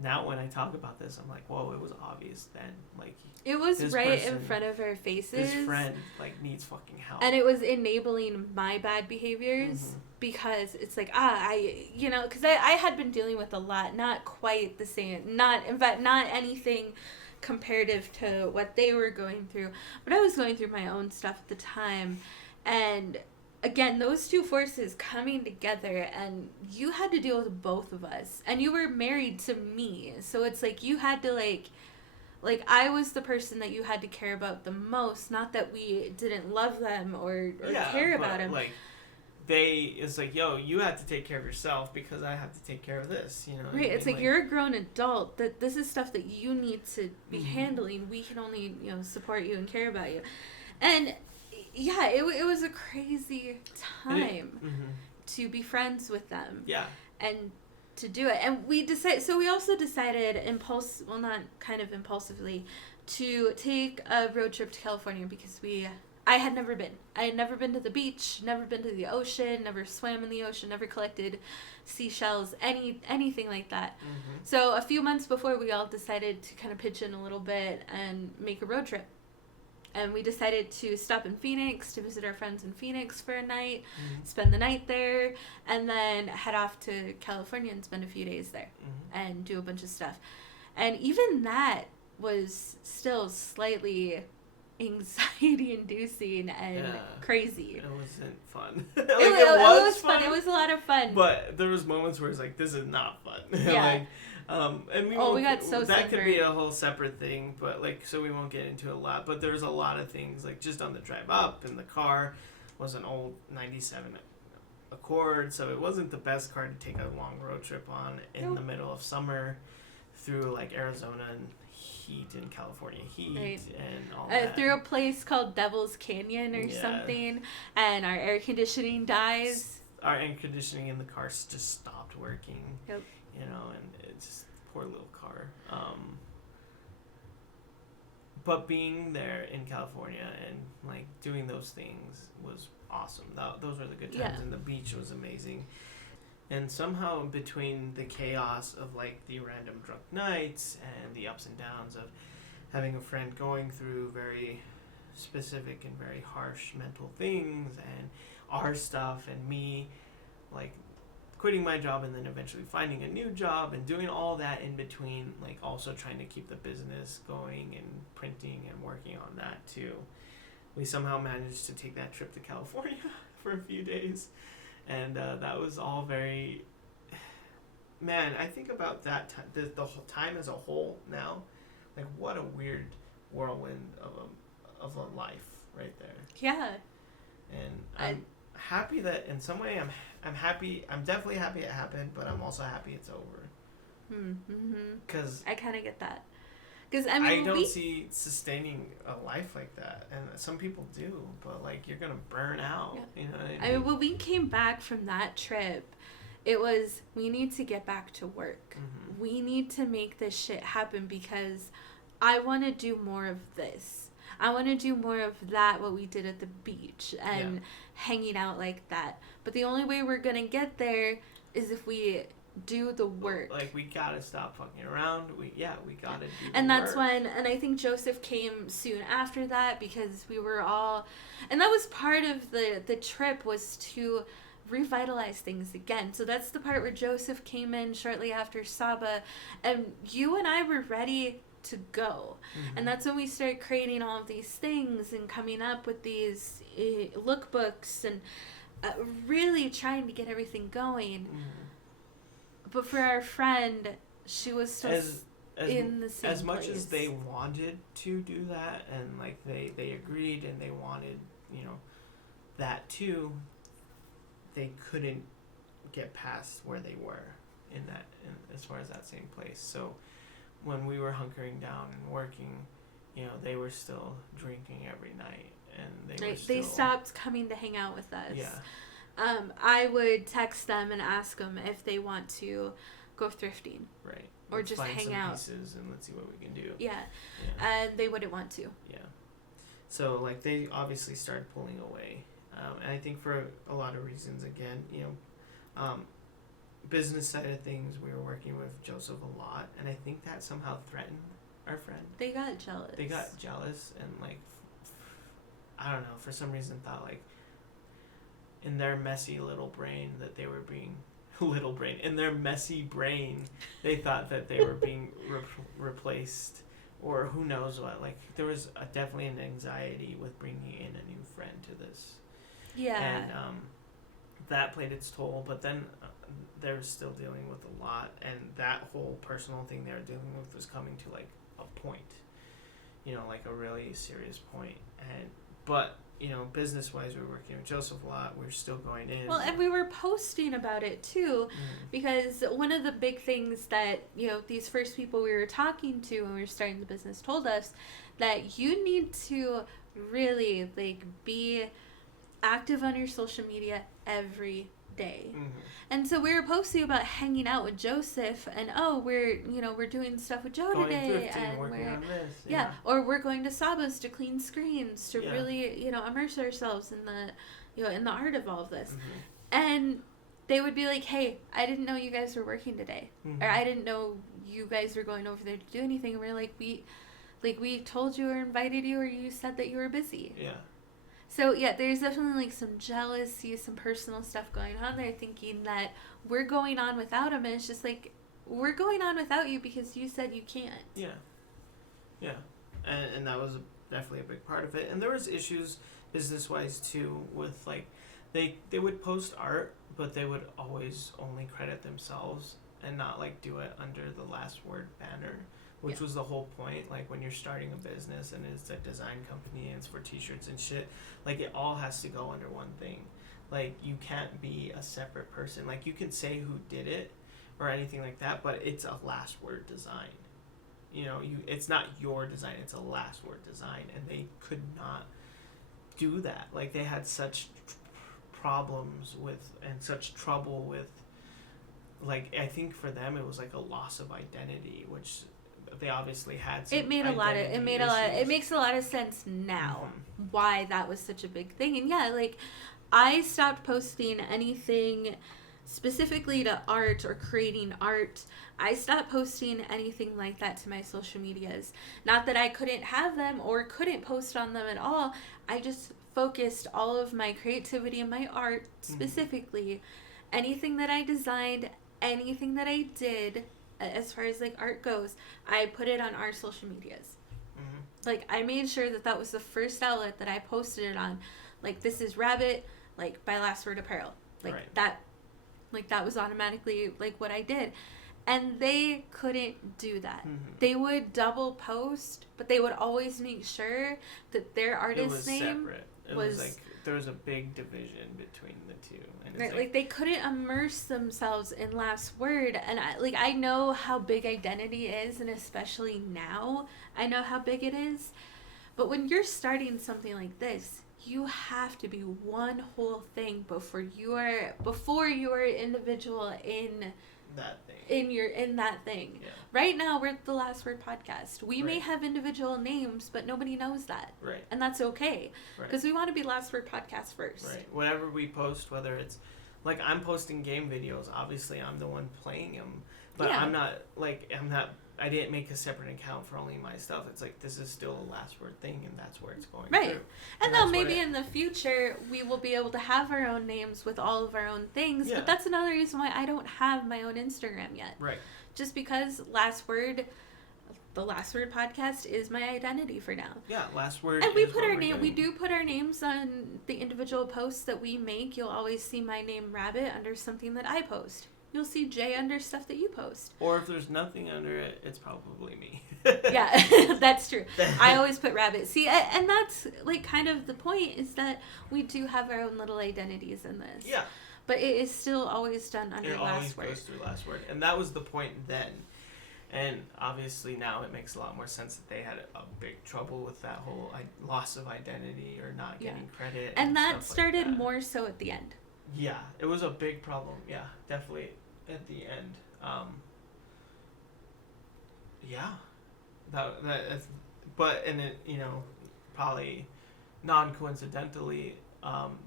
now when I talk about this, I'm like, whoa, it was obvious then. Like, It was this right in person- front of our faces. this friend like needs fucking help. And it was enabling my bad behaviors Mhm. because it's like, because I had been dealing with a lot, not quite the same, in fact, not anything comparative to what they were going through, but I was going through my own stuff at the time. And again, those two forces coming together, and you had to deal with both of us, and you were married to me, so it's like you had to like I was the person that you had to care about the most. Not that we didn't love them or care about them. Like, it's like, yo, you have to take care of yourself because I have to take care of this, you know. Right, it's like you're a grown adult. That this is stuff that you need to be handling. We can only, support you and care about you. And yeah, it was a crazy time to be friends with them. Yeah. And to do it. And we also decided not kind of impulsively, to take a road trip to California because I had never been. I had never been to the beach, never been to the ocean, never swam in the ocean, never collected seashells, anything like that. So a few months before, we all decided to kind of pitch in a little bit and make a road trip. And we decided to stop in Phoenix to visit our friends in Phoenix for a night, spend the night there, and then head off to California and spend a few days there and do a bunch of stuff. And even that was still slightly anxiety-inducing and crazy. It wasn't fun. It was fun. It was a lot of fun. But there was moments where it's like, this is not fun. Yeah. And we got so that sunburned. could be a whole separate thing, but so we won't get into a lot. But there's a lot of things, like just on the drive up in the car was an old 97 Accord, so it wasn't the best car to take a long road trip on in the middle of summer through like Arizona and heat in California heat and all that. Through a place called Devil's Canyon or something, and our air conditioning dies. Our air conditioning in the car just stopped working. Yep. And it's just poor little car. But being there in California and like doing those things was awesome. Those were the good times, and the beach was amazing. And somehow between the chaos of like the random drunk nights and the ups and downs of having a friend going through very specific and very harsh mental things and our stuff and me like quitting my job and then eventually finding a new job and doing all that in between, like also trying to keep the business going and printing and working on that too. We somehow managed to take that trip to California for a few days. And that was all very... Man, I think about that time, the whole time as a whole now. Like, what a weird whirlwind of a life right there. Yeah. And I'm happy that in some way I'm happy. I'm definitely happy it happened, but I'm also happy it's over. Because I kind of get that. Because I don't see sustaining a life like that, and some people do, but like you're gonna burn out. Yeah. You know what I mean? When we came back from that trip, it was, we need to get back to work. We need to make this shit happen because I want to do more of this. I want to do more of that, what we did at the beach and hanging out like that. But the only way we're gonna get there is if we do the work. Like, we gotta stop fucking around. We gotta do and the that's work. and I think Joseph came soon after that, because we were all, and that was part of the trip, was to revitalize things again. So that's the part where Joseph came in shortly after Saba, and you and I were ready to go. And that's when we started creating all of these things and coming up with these lookbooks and really trying to get everything going. But for our friend, she was still in the same as much place. as they wanted to do that, and like they agreed and they wanted, that too, they couldn't get past where they were in as far as that same place. So when we were hunkering down and working, they were still drinking every night, and they stopped coming to hang out with us. Yeah. I would text them and ask them if they want to go thrifting. Right. Or Let's just find hang some out. pieces and let's see what we can do. Yeah. And they wouldn't want to. Yeah. So, like, they obviously started pulling away. And I think for a lot of reasons, again, business side of things, we were working with Joseph a lot. And I think that somehow threatened our friend. They got jealous. And, like, I don't know, for some reason thought, like, in their messy little brain that they were being in their messy brain they thought that they were being replaced, or who knows what. Like, there was definitely an anxiety with bringing in a new friend to this, and that played its toll. But then they were still dealing with a lot, and that whole personal thing they were dealing with was coming to like a point, like a really serious point, and but you know, business wise, we're working with Joseph a lot. We're still going in. Well, and we were posting about it too, because one of the big things that, you know, these first people we were talking to when we were starting the business told us that you need to really like be active on your social media every day. And so we were posting about hanging out with Joseph and we're doing stuff with Joe going today thrifting, and working we're on this. or we're going to Sabas to clean screens to Yeah. really, you know, immerse ourselves in the art of all of this. And they would be like, "Hey, I didn't know you guys were working today." Or I didn't know you guys were going over there to do anything. And we're like, we told you or invited you, or you said that you were busy. Yeah. So, yeah, there's definitely, like, some jealousy, some personal stuff going on there, thinking that we're going on without him, and it's just like, we're going on without you because you said you can't. Yeah. Yeah. And that was definitely a big part of it. And there was issues business-wise, too, with, like, they would post art, but they would always only credit themselves and not, like, do it under the Last Word banner. Which was the whole point, like, when you're starting a business and it's a design company and it's for t-shirts and shit, like, it all has to go under one thing. Like, you can't be a separate person. Like, you can say who did it or anything like that, but it's a Last Word design. You know, it's not your design, it's a Last Word design, and they could not do that. Like, they had such problems with, and such trouble with, like, I think for them it was like a loss of identity, which they obviously had some it makes a lot of sense now why that was such a big thing. And yeah, like, I stopped posting anything specifically to art or creating art. I stopped posting anything like that to my social medias. Not that I couldn't have them or couldn't post on them at all. I just focused all of my creativity and my art specifically. Anything that I designed, anything that I did, as far as, like, art goes, I put it on our social medias. Like, I made sure that was the first outlet that I posted it on. Like, this is Rabbit, like, by Last Word Apparel. Like, that was automatically, like, what I did. And they couldn't do that. They would double post, but they would always make sure that their artist name was like, there was a big division between the two. And right, like, they couldn't immerse themselves in Last Word. And I know how big identity is, and especially now, I know how big it is. But when you're starting something like this, you have to be one whole thing before you are an individual in that thing. In that thing. Yeah. Right now, we're the Last Word podcast. We may have individual names, but nobody knows that. Right. And that's okay. Because we want to be Last Word podcast first. Right. Whatever we post, whether it's, like, I'm posting game videos, obviously I'm the one playing them. But I didn't make a separate account for only my stuff. It's like, this is still a Last Word thing, and that's where it's going through. And then maybe in the future, we will be able to have our own names with all of our own things. Yeah. But that's another reason why I don't have my own Instagram yet. Right. Just because Last Word, the Last Word podcast, is my identity for now. Yeah, Last Word. And we put our name. We do put our names on the individual posts that we make. You'll always see my name, Rabbit, under something that I post. You'll see Jay under stuff that you post. Or if there's nothing under it, it's probably me. Yeah, that's true. I always put Rabbit. See, and that's, like, kind of the point, is that we do have our own little identities in this. Yeah. But it is still always done under Last Word. It always goes through Last Word. And that was the point then. And obviously now it makes a lot more sense that they had a big trouble with that whole loss of identity or not getting credit. And that started more so at the end. Yeah, it was a big problem. Yeah, definitely at the end. And it, you know, probably non-coincidentally,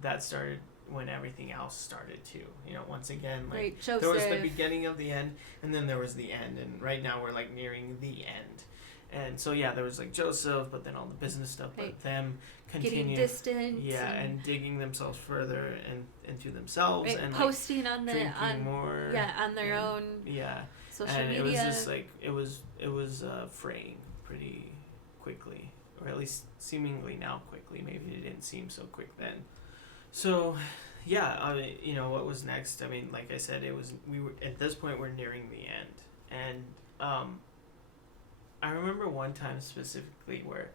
that started when everything else started too. You know, once again, like, there was the beginning of the end, and then there was the end, and right now we're, like, nearing the end. And so, yeah, there was, like, Joseph, but then all the business stuff, but them continuing. Getting distant. Yeah, and digging themselves further into themselves. And posting on their own social media. And it was just, like, it was fraying pretty quickly. Or at least seemingly now quickly. Maybe it didn't seem so quick then. So, yeah, I mean, you know, what was next? I mean, like I said, we were at this point, we're nearing the end. And, I remember one time specifically where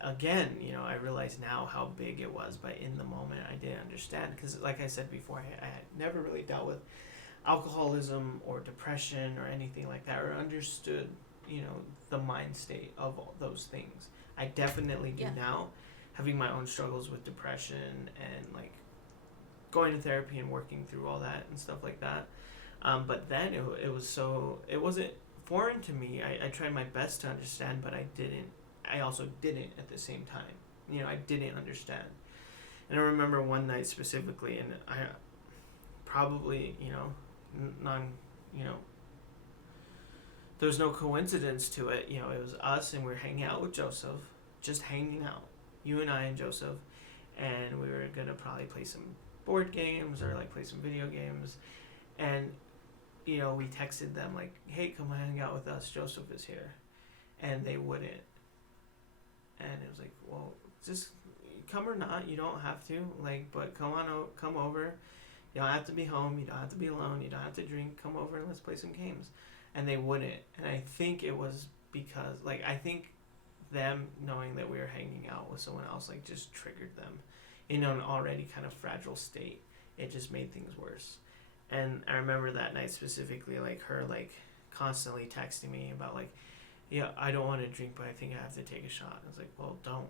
again, I realize now how big it was, but in the moment I didn't understand, because like I said before, I had never really dealt with alcoholism or depression or anything like that, or understood, the mind state of all those things. I definitely do now, having my own struggles with depression and like going to therapy and working through all that and stuff like that. But then it wasn't foreign to me. I tried my best to understand, but I also didn't at the same time. I didn't understand. And I remember one night specifically, and I probably, there was no coincidence to it. It was us, and we were hanging out with Joseph, just hanging out, you and I and Joseph, and we were gonna probably play some board games or like play some video games, and we texted them like, hey, come hang out with us, Joseph is here, and they wouldn't. And it was like, well, just come or not, you don't have to, like, but come over. You don't have to be home, you don't have to be alone, you don't have to drink, come over and let's play some games. And they wouldn't. And I think it was because, like, I think them knowing that we were hanging out with someone else, like, just triggered them in an already kind of fragile state. It just made things worse. And I remember that night specifically, like, her, like, constantly texting me about, like, yeah, I don't want to drink, but I think I have to take a shot. I was like, well, don't.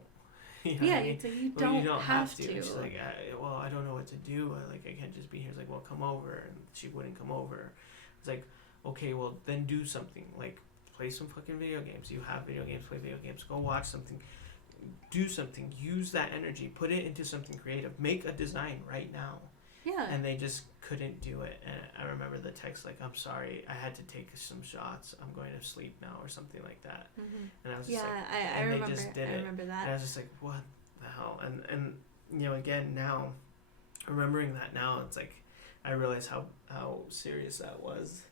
It's like, you don't have to. And she's like, I don't know what to do. I can't just be here. It's like, well, come over. And she wouldn't come over. It's like, okay, well, then do something. Like, play some fucking video games. You have video games, play video games. Go watch something. Do something. Use that energy. Put it into something creative. Make a design right now. Yeah. And they just couldn't do it. And I remember the text like, I'm sorry, I had to take some shots. I'm going to sleep now, or something like that. Mm-hmm. And I was just I remember. They just did I remember that. And I was just like, what the hell? And again, now, remembering that now, it's like, I realize how serious that was.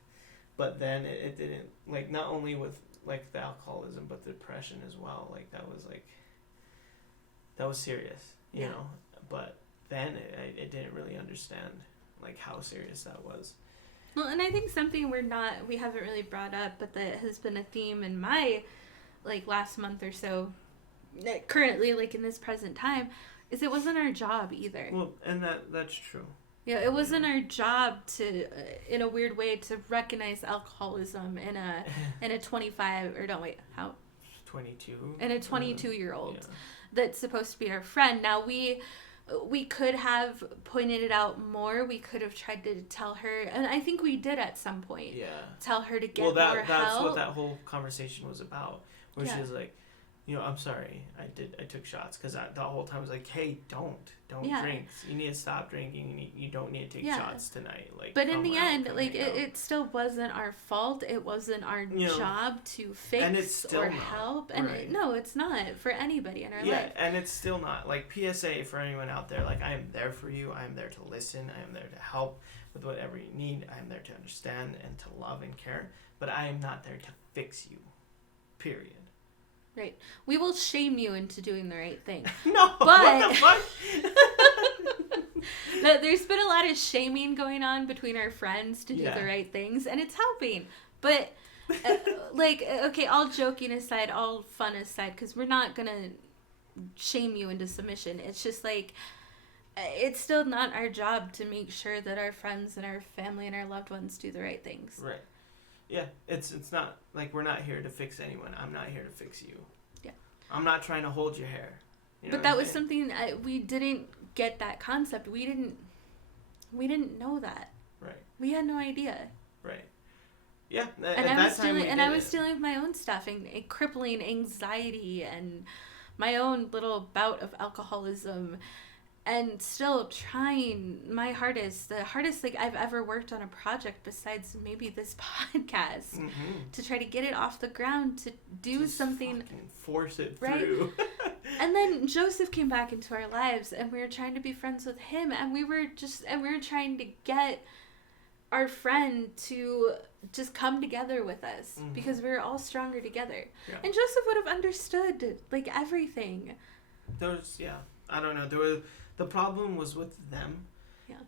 But then it didn't, like, not only with, like, the alcoholism, but the depression as well. Like, that was serious, you know? But then it didn't really understand, like, how serious that was. Well, and I think something we haven't really brought up, but that has been a theme in my, like, last month or so, currently, like, in this present time, is it wasn't our job either. Well, and that's true. Yeah, it wasn't our job to, in a weird way, to recognize alcoholism in a 25, or don't wait, how? 22. In a 22-year-old that's supposed to be our friend. Now, we could have pointed it out more. We could have tried to tell her, and I think we did at some point. Yeah. Tell her to get more help. That's what that whole conversation was about. Where she was like, I'm sorry, I took shots, because the whole time I was like, hey, don't drink. You need to stop drinking. You don't need to take shots tonight. Like, but in the end, like, it still wasn't our fault. It wasn't our job to fix or help. And no, it's not for anybody in our life. Yeah, and it's still not. Like, PSA for anyone out there, like, I am there for you. I am there to listen. I am there to help with whatever you need. I am there to understand and to love and care. But I am not there to fix you. Period. Right. We will shame you into doing the right thing. No, but what the fuck? There's been a lot of shaming going on between our friends to do the right things, and it's helping. But, like, okay, all joking aside, all fun aside, because we're not going to shame you into submission. It's just, like, it's still not our job to make sure that our friends and our family and our loved ones do the right things. Right. Yeah, it's not, like, we're not here to fix anyone. I'm not here to fix you. Yeah. I'm not trying to hold your hair. But that was something we didn't get that concept. We didn't know that. Right. We had no idea. Right. Yeah. I was dealing with my own stuff and crippling anxiety and my own little bout of alcoholism. And still trying my hardest, the hardest like I've ever worked on a project besides maybe this podcast, to try to get it off the ground, to do just something, force it through. And then Joseph came back into our lives, and we were trying to be friends with him, and we were trying to get our friend to just come together with us, because we were all stronger together. Yeah. And Joseph would have understood, like, everything. I don't know, the problem was with them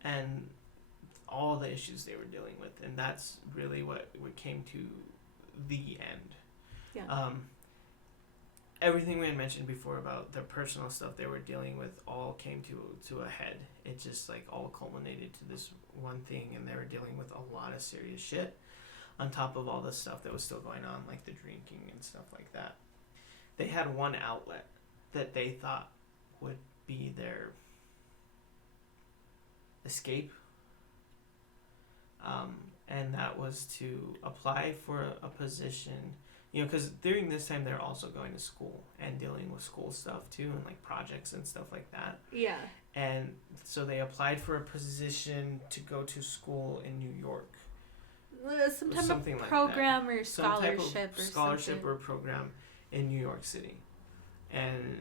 and all the issues they were dealing with, and that's really what came to the end. Yeah. everything we had mentioned before about their personal stuff they were dealing with all came to a head. It just like all culminated to this one thing, and they were dealing with a lot of serious shit on top of all the stuff that was still going on, like the drinking and stuff like that. They had one outlet that they thought would be their escape, and that was to apply for a position, because during this time they're also going to school and dealing with school stuff too, and like projects and stuff like that. Yeah. And so they applied for a position to go to school in New York. Some type Something of like program that. or Some type of scholarship or scholarship something. or program in New York City. And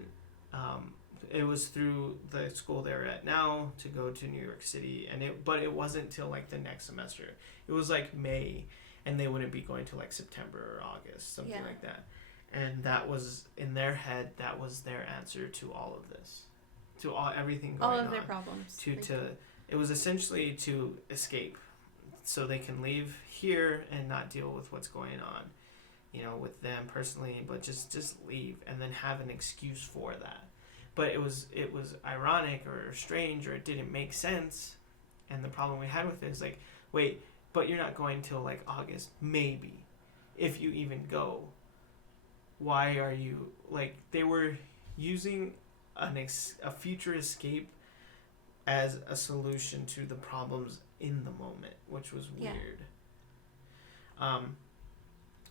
it was through the school they're at now to go to New York City, but it wasn't till like the next semester. It was like May, and they wouldn't be going to like September or August, something like that. And that was in their head. That was their answer to all of this, to everything going on. All of their problems. It was essentially to escape, so they can leave here and not deal with what's going on, with them personally, but just leave and then have an excuse for that. But it was ironic or strange, or it didn't make sense. And the problem we had with it is like, wait, but you're not going till like August, maybe, if you even go. Why are you like? They were using a future escape as a solution to the problems in the moment, which was weird.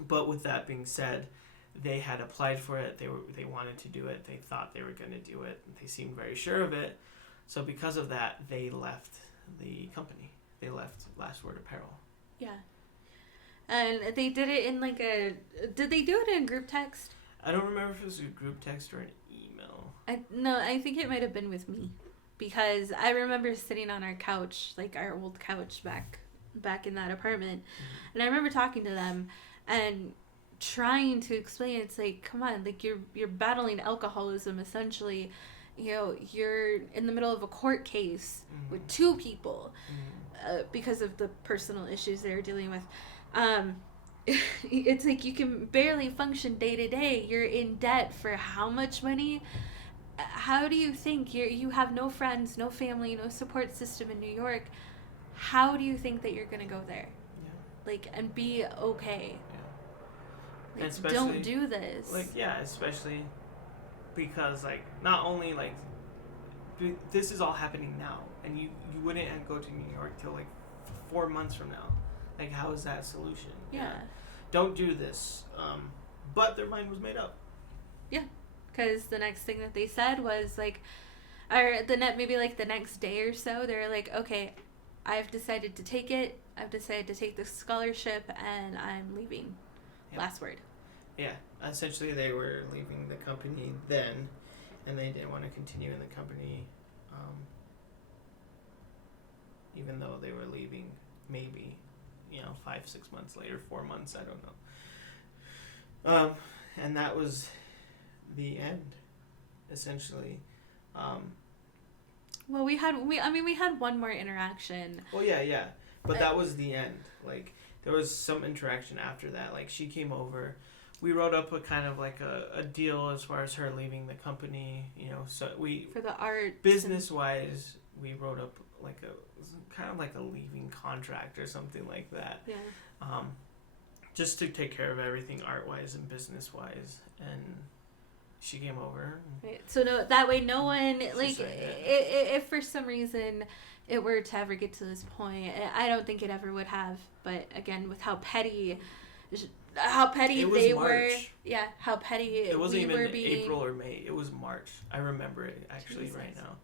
But with that being said, they had applied for it. They wanted to do it. They thought they were going to do it. They seemed very sure of it. So because of that, they left the company. They left Last Word Apparel. Yeah. And they did it in like did they do it in group text? I don't remember if it was a group text or an email. No, I think it might have been with me, because I remember sitting on our couch, like our old couch back in that apartment, and I remember talking to them and trying to explain. It's like, come on, like you're battling alcoholism essentially. You're in the middle of a court case with two people because of the personal issues they're dealing with. It's like you can barely function day to day. You're in debt for how much money? How do you think you have no friends, no family, no support system in New York? How do you think that you're gonna go there? Like, and be okay? Like, don't do this. Like, especially because like not only like this is all happening now, and you wouldn't go to New York till like 4 months from now. Like, how is that a solution? Yeah. Don't do this. But their mind was made up. Yeah. Because the next thing that they said was like, or maybe like the next day or so, they're like, okay, I've decided to take it. I've decided to take the scholarship, and I'm leaving. Last word. Yeah. Essentially, they were leaving the company then, and they didn't want to continue in the company, even though they were leaving maybe, 5-6 months later, 4 months, I don't know. And that was the end, essentially. Well, we had one more interaction. Well, yeah. But that was the end. Like, there was some interaction after that. Like, she came over. We wrote up a kind of like a deal as far as her leaving the company, so we... For the art. Business-wise, we wrote up like kind of like a leaving contract or something like that. Yeah. Just to take care of everything art-wise and business-wise. And she came over. Right. So that way no one, like, if for some reason it were to ever get to this point, I don't think it ever would have, but again, with how petty they were. Yeah, how petty it wasn't we even were being. April or May. It was March. I remember it actually right now.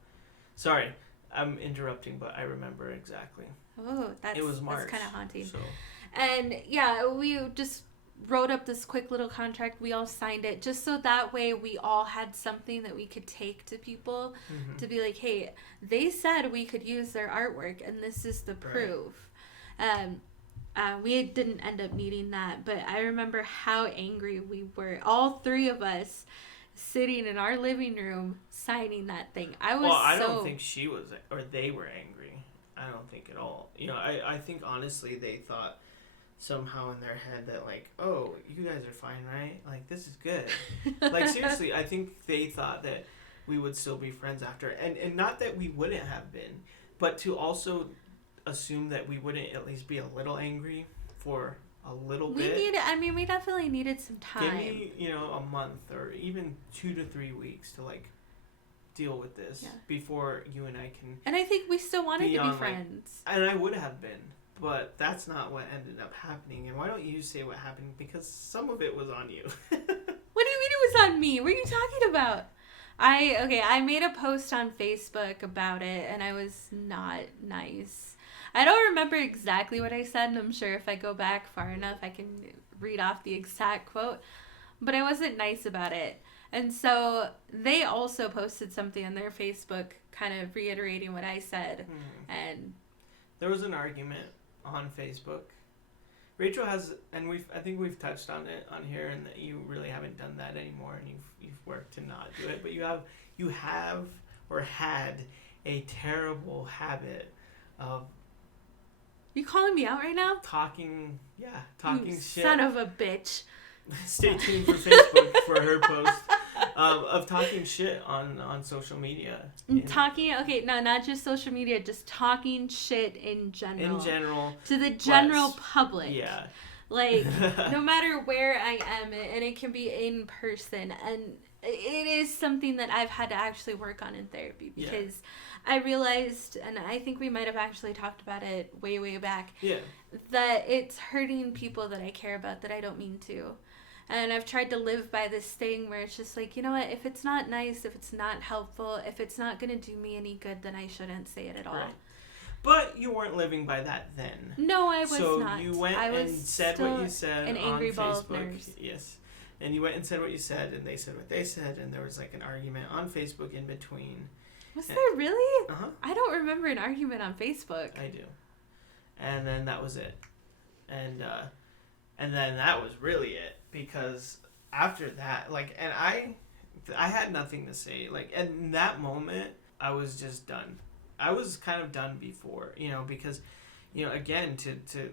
Sorry, I'm interrupting, but I remember exactly. Oh, it was March. That's kind of haunting. So. And yeah, we just wrote up this quick little contract. We all signed it just so that way we all had something that we could take to people to be like, hey, they said we could use their artwork, and this is the proof. We didn't end up needing that, but I remember how angry we were, all three of us, sitting in our living room signing that thing. I don't think she was, or they were angry. I don't think at all. I think honestly they thought somehow in their head that like, oh, you guys are fine, right? Like, this is good. Like, seriously, I think they thought that we would still be friends after. And not that we wouldn't have been, but to also assume that we wouldn't at least be a little angry for a little bit. We definitely needed some time. Give me, a month or even 2 to 3 weeks to, like, deal with this before you and I can... And I think we still wanted to be friends. And I would have been. But that's not what ended up happening. And why don't you say what happened? Because some of it was on you. What do you mean it was on me? What are you talking about? I made a post on Facebook about it, and I was not nice. I don't remember exactly what I said, and I'm sure if I go back far enough, I can read off the exact quote. But I wasn't nice about it. And so they also posted something on their Facebook kind of reiterating what I said. And there was an argument on Facebook. Rachel has, and I think we've touched on it on here, and that you really haven't done that anymore, and you've worked to not do it, but you have or had a terrible habit of... You calling me out right now? Talking you shit. Son of a bitch. Stay tuned for Facebook for her post of talking shit on social media. Not just social media, just talking shit in general. In general. To the general public. Yeah. Like, no matter where I am, and it can be in person, and it is something that I've had to actually work on in therapy, because I realized, and I think we might have actually talked about it way, way back, that it's hurting people that I care about that I don't mean to. And I've tried to live by this thing where it's just like, you know what, if it's not nice, if it's not helpful, if it's not going to do me any good, then I shouldn't say it at all. Right. But you weren't living by that then. No, I was not. So you went and said what you said an on angry ball Facebook. Of nerves. Yes. And you went and said what you said, and they said what they said, and there was like an argument on Facebook in between. Was there really? Uh-huh. I don't remember an argument on Facebook. I do. And then that was it. And then that was really it. Because after that, like, and I had nothing to say. Like, in that moment, I was just done. I was kind of done before, because, again, to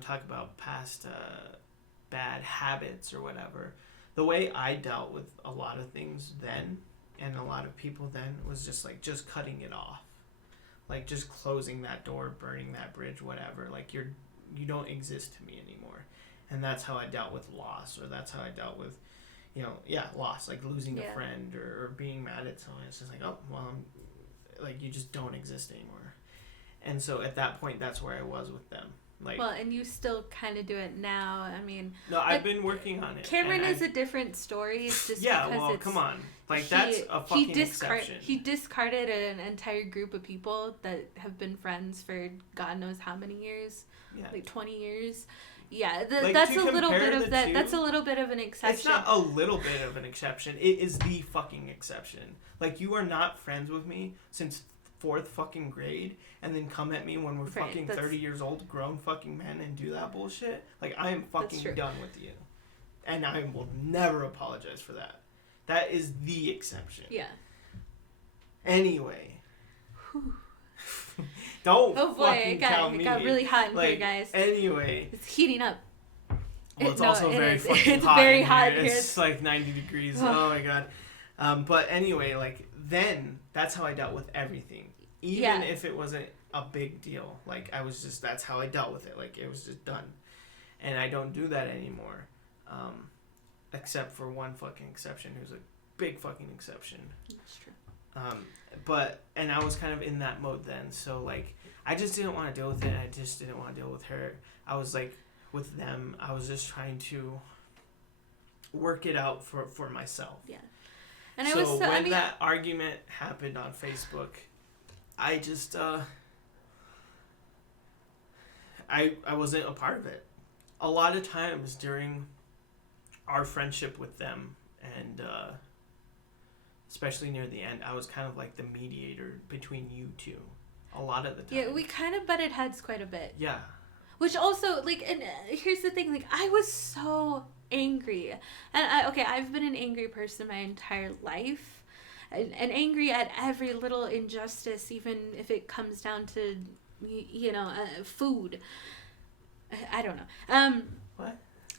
talk about past bad habits or whatever, the way I dealt with a lot of things then and a lot of people then was just cutting it off. Like, just closing that door, burning that bridge, whatever. Like, you don't exist to me anymore. And that's how I dealt with loss, or that's how I dealt with, loss, like losing a friend or being mad at someone. It's just like, oh, well, like, you just don't exist anymore. And so at that point, that's where I was with them. Like, well, and you still kind of do it now. I mean, no, I've been working on it. Cameron is a different story. Just because come on, like, that's a fucking exception. He discarded an entire group of people that have been friends for God knows how many years, like 20 years. Yeah, that's a little bit of that. That's a little bit of an exception. It's not a little bit of an exception. It is the fucking exception. Like, you are not friends with me since 4th fucking grade, and then come at me when we're fucking 30 years old, grown fucking men, and do that bullshit. Like, I am fucking done with you, and I will never apologize for that. That is the exception. Yeah. Anyway. Don't it got really hot in here, guys. Anyway. It's heating up. Well, it's also very fucking hot. It's very hot here. It's like 90 degrees. Oh my god. But anyway, like, then that's how I dealt with everything. Even if it wasn't a big deal. Like, that's how I dealt with it. Like, it was just done. And I don't do that anymore. Except for one fucking exception, who's a big fucking exception. That's true. And I was kind of in that mode then, so, like, I just didn't want to deal with it. I just didn't want to deal with her. I was, like, with them, I was just trying to work it out for myself. Yeah. And when that argument happened on Facebook, I just, I wasn't a part of it. A lot of times during our friendship with them, and, especially near the end, I was kind of like the mediator between you two. A lot of the time. Yeah, we kind of butted heads quite a bit. Yeah. Which also, like, and here's the thing, like, I was so angry. And, I've been an angry person my entire life. And angry at every little injustice, even if it comes down to, food. I don't know. What?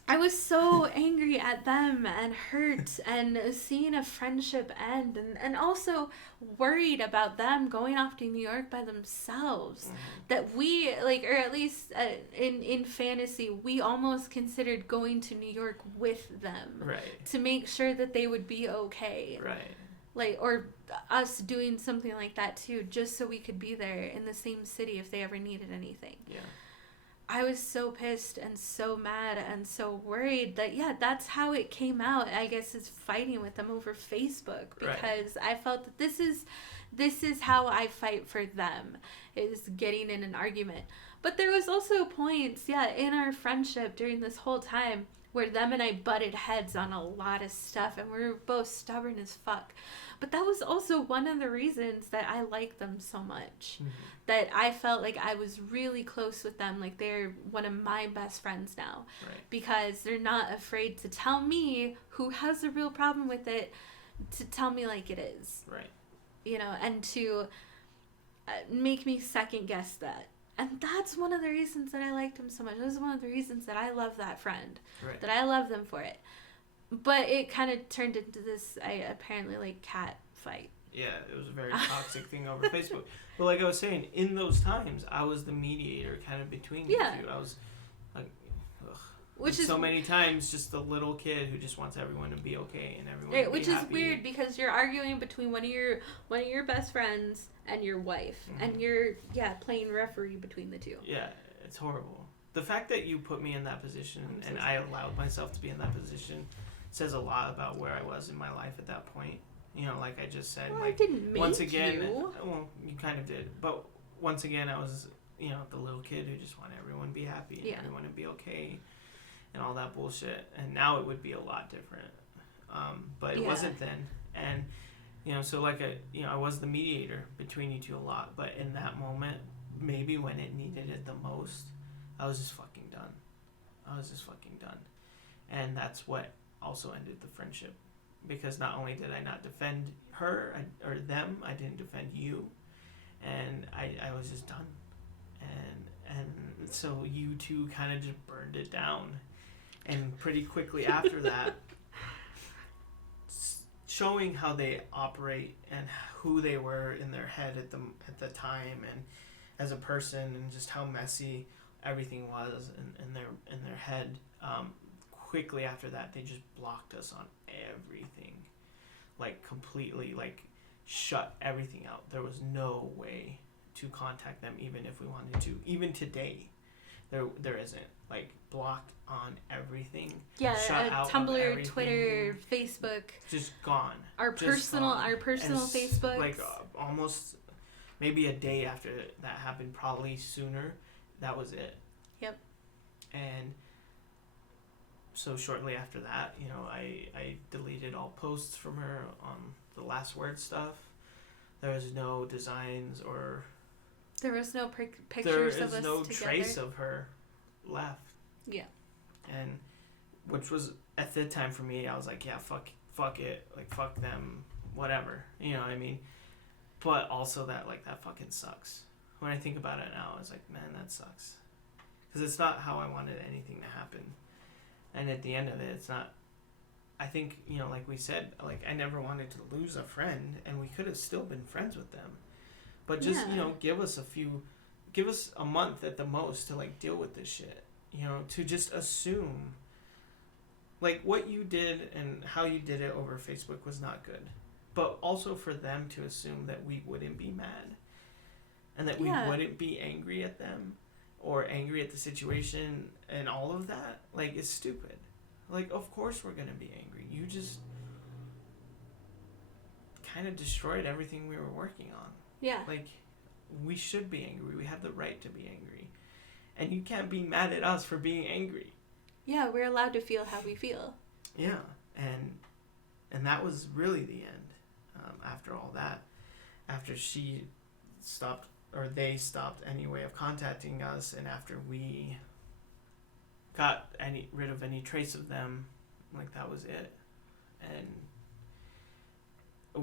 I was so angry at them and hurt and seeing a friendship end, and also worried about them going off to New York by themselves. Mm-hmm. That we, like, or at least in fantasy, we almost considered going to New York with them. Right. To make sure that they would be okay. Right. Like, or us doing something like that too, just so we could be there in the same city if they ever needed anything. Yeah. I was so pissed and so mad and so worried that, yeah, that's how it came out, I guess, is fighting with them over Facebook, because I felt that this is how I fight for them, is getting in an argument. But there was also points, in our friendship during this whole time where them and I butted heads on a lot of stuff, and we were both stubborn as fuck. But that was also one of the reasons that I liked them so much. Mm-hmm. That I felt like I was really close with them, like they're one of my best friends now. Right. Because they're not afraid to tell me, who has a real problem with it, to tell me like it is. Right. You know, and to make me second guess that. And that's one of the reasons that I liked him so much. That's one of the reasons that I love that friend. Right. That I love them for it. But it kind of turned into this, apparently, like, cat fight. Yeah, it was a very toxic thing over Facebook. But like I was saying, in those times, I was the mediator kind of between the two. I was like, ugh. Which and is so many times just the little kid who just wants everyone to be okay and everyone to be which happy. Is weird, because you're arguing between one of your best friends and your wife, and you're playing referee between the two. Yeah, it's horrible. The fact that you put me in that position and I allowed myself to be in that position says a lot about where I was in my life at that point. You know, like I just said, well, like, I didn't make once again, you. Well, you kind of did, but once again, I was, the little kid who just wanted everyone to be happy and everyone to be okay, and all that bullshit. And now it would be a lot different, but it wasn't then. And so like I was the mediator between you two a lot, but in that moment, maybe when it needed it the most, I was just fucking done. And that's what also ended the friendship. Because not only did I not defend her or them, I didn't defend you, and I was just done, and so you two kind of just burned it down, and pretty quickly after that, showing how they operate and who they were in their head at the time, and as a person, and just how messy everything was in their head. Quickly after that, they just blocked us on everything, like completely, like shut everything out. There was no way to contact them, even if we wanted to. Even today, there isn't, like, blocked on everything. Yeah, shut out Tumblr, Twitter, Facebook, just gone. Our personal Facebook, like almost maybe a day after that happened, probably sooner. That was it. Yep. And so shortly after that, I deleted all posts from her on the last word stuff. There was no designs or... There was no pictures of us together. There is no trace of her left. Yeah. And which was, at the time for me, I was like, yeah, fuck it. Like, fuck them, whatever. You know what I mean? But also that fucking sucks. When I think about it now, I was like, man, that sucks. Because it's not how I wanted anything to happen. And at the end of it, it's not... I think, like we said, like, I never wanted to lose a friend, and we could have still been friends with them. But just, give us a month at the most to, like, deal with this shit. To just assume... Like, what you did and how you did it over Facebook was not good. But also for them to assume that we wouldn't be mad. And that we wouldn't be angry at them. Or angry at the situation and all of that, like, it's stupid. Like, of course we're gonna be angry. You just kind of destroyed everything we were working on. Yeah. Like, we should be angry. We have the right to be angry. And you can't be mad at us for being angry. Yeah, we're allowed to feel how we feel. Yeah, and that was really the end. After all that, after she stopped, or they stopped any way of contacting us, and after we got rid of any trace of them, like, that was it. And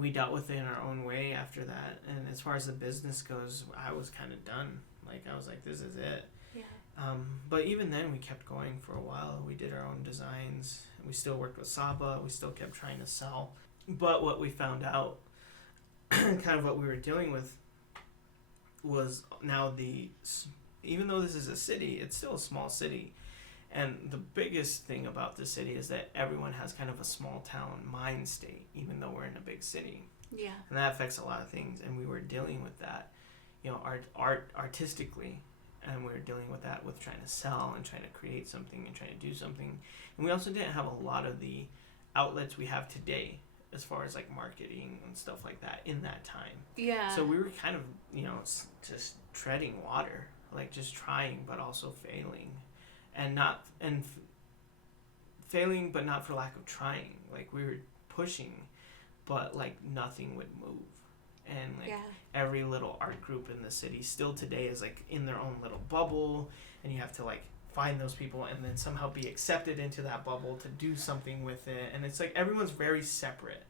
we dealt with it in our own way after that. And as far as the business goes, I was kind of done. Like, I was like, this is it. But even then, we kept going for a while. We did our own designs. We still worked with Saba. We still kept trying to sell. But what we found out, kind of what we were dealing with, was now even though this is a city, it's still a small city. And the biggest thing about the city is that everyone has kind of a small town mind state, even though we're in a big city. Yeah. And that affects a lot of things. And we were dealing with that, artistically. And we were dealing with that with trying to sell and trying to create something and trying to do something. And we also didn't have a lot of the outlets we have today as far as like marketing and stuff like that in that time. Yeah. So we were kind of, just treading water, like just trying, but also failing. Failing, but not for lack of trying. Like we were pushing, but like nothing would move. And like every little art group in the city still today is like in their own little bubble, and you have to like find those people and then somehow be accepted into that bubble to do something with it. And it's like everyone's very separate,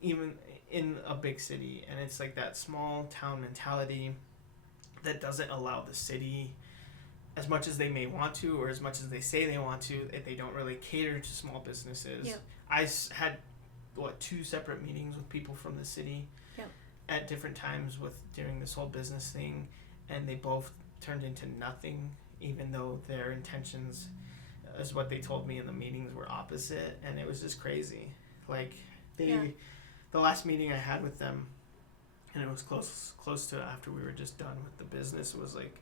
even in a big city. And it's like that small town mentality that doesn't allow the city, as much as they may want to, or as much as they say they want to, they don't really cater to small businesses. Yep. I had 2 separate meetings with people from the city at different times during this whole business thing, and they both turned into nothing, even though their intentions, as what they told me in the meetings, were opposite. And it was just crazy. Like the last meeting I had with them, and it was close to after we were just done with the business, was like,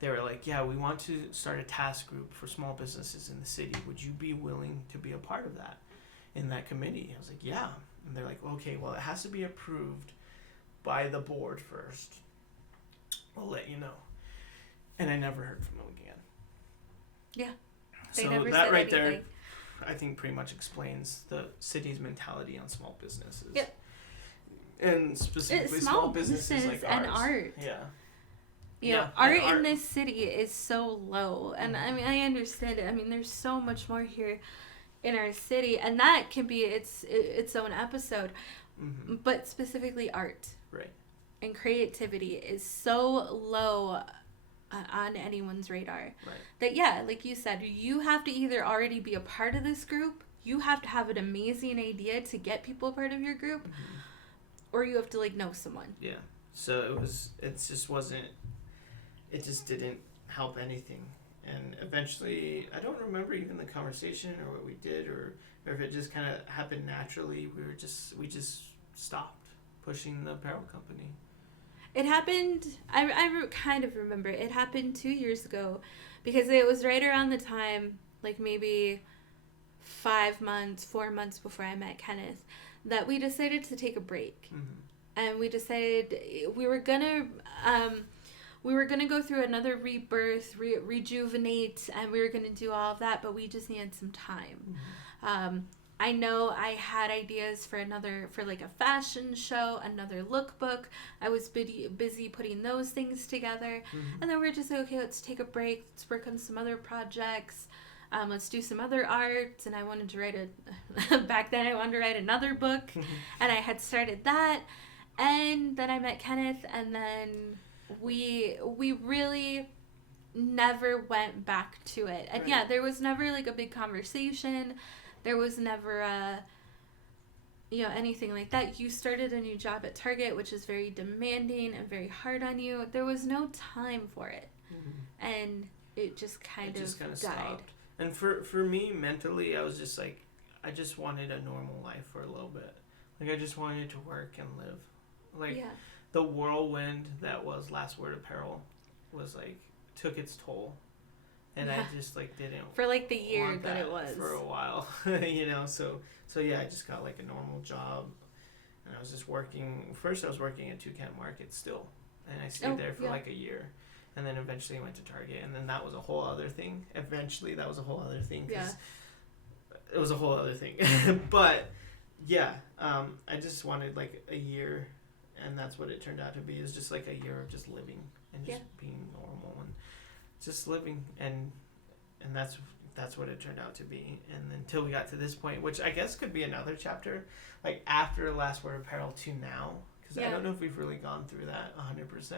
they were like, yeah, we want to start a task group for small businesses in the city. Would you be willing to be a part of that in that committee? I was like, yeah. And they're like, okay, well, it has to be approved by the board first. We'll let you know. And I never heard from them again. Yeah. They never that said right anything. There, I think pretty much explains the city's mentality on small businesses. Yep. And specifically small businesses like and ours. Art. Yeah. Art in this city is so low. And I mean, I understand it. I mean, there's so much more here in our city, and that can be its own episode. Mm-hmm. But specifically art. Right. And creativity is so low on anyone's radar. Right. That, like you said, you have to either already be a part of this group, you have to have an amazing idea to get people a part of your group, or you have to, like, know someone. Yeah. So it just didn't help anything. And eventually, I don't remember even the conversation or what we did, or if it just kind of happened naturally. We just stopped pushing the apparel company. It happened, I kind of remember, it happened 2 years ago, because it was right around the time, like maybe 4 months before I met Kenneth, that we decided to take a break. Mm-hmm. And we decided we were gonna go through another rebirth, rejuvenate, and we were gonna do all of that, but we just needed some time. Mm-hmm. I know I had ideas for like a fashion show, another lookbook. I was busy putting those things together. Mm-hmm. And then we're just like, okay, let's take a break. Let's work on some other projects. Let's do some other art. And I wanted to write back then I wanted to write another book. And I had started that. And then I met Kenneth, and then we really never went back to it. And right. There was never like a big conversation. There was never anything like that. You started a new job at Target, which is very demanding and very hard on you. There was no time for it. Mm-hmm. And it just kind of died. Stopped. And for me, mentally, I was just like, I just wanted a normal life for a little bit. Like, I just wanted to work and live. Like, the whirlwind that was Last Word Apparel was, like, took its toll. And I just, like, didn't for, like, the year that it was. For a while, So, I just got, like, a normal job. And I was just working. First, I was working at Toucan Market still. And I stayed there for, like, a year. And then eventually I went to Target. And then that was a whole other thing. Eventually, that was a whole other thing. It was a whole other thing. But, I just wanted, like, a year. And that's what it turned out to be. Is just, like, a year of just living. And just being normal. And just living, and that's what it turned out to be. And until we got to this point, which I guess could be another chapter, like after Last Word Apparel to now, because I don't know if we've really gone through that 100%,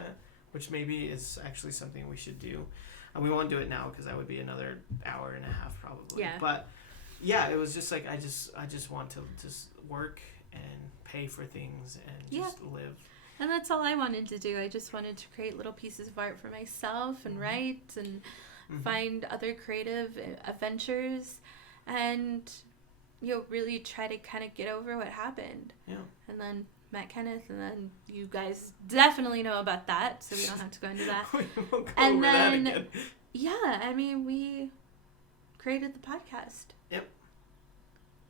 which maybe is actually something we should do. And we won't do it now because that would be another hour and a half probably. Yeah. But yeah, it was just like I just want to just work and pay for things and just live. And that's all I wanted to do. I just wanted to create little pieces of art for myself and write and find other creative adventures and, you know, really try to kind of get over what happened. Yeah. And then met Kenneth, and then you guys definitely know about that, so we don't have to go into that. We won't go And over then, that again. yeah, I mean, we created the podcast. Yep.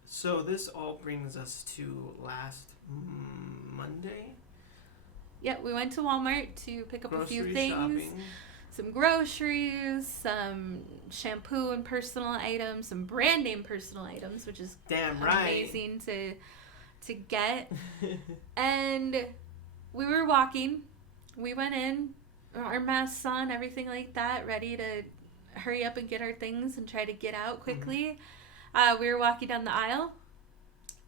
So this all brings us to last Monday. Yeah, we went to Walmart to pick up a few things. Shopping. Some groceries, some shampoo and personal items, some brand name personal items, which is Damn right. amazing to get. And we were walking. We went in, our masks on, everything like that, ready to hurry up and get our things and try to get out quickly. We were walking down the aisle,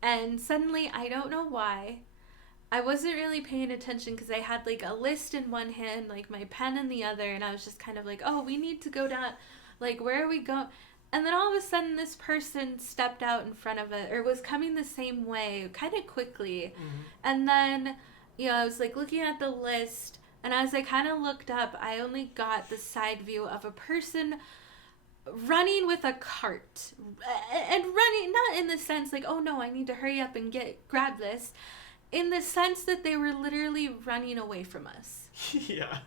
and suddenly, I don't know why, I wasn't really paying attention because I had like a list in one hand, like my pen in the other, and I was just kind of like, oh, we need to go down, like, where are we going? And then all of a sudden this person stepped out in front of it, or was coming the same way kind of quickly. And then, you know, I was like looking at the list, and as I kind of looked up, I only got the side view of a person running with a cart, and running not in the sense like, oh no, I need to hurry up and grab this, in the sense that they were literally running away from us. Yeah.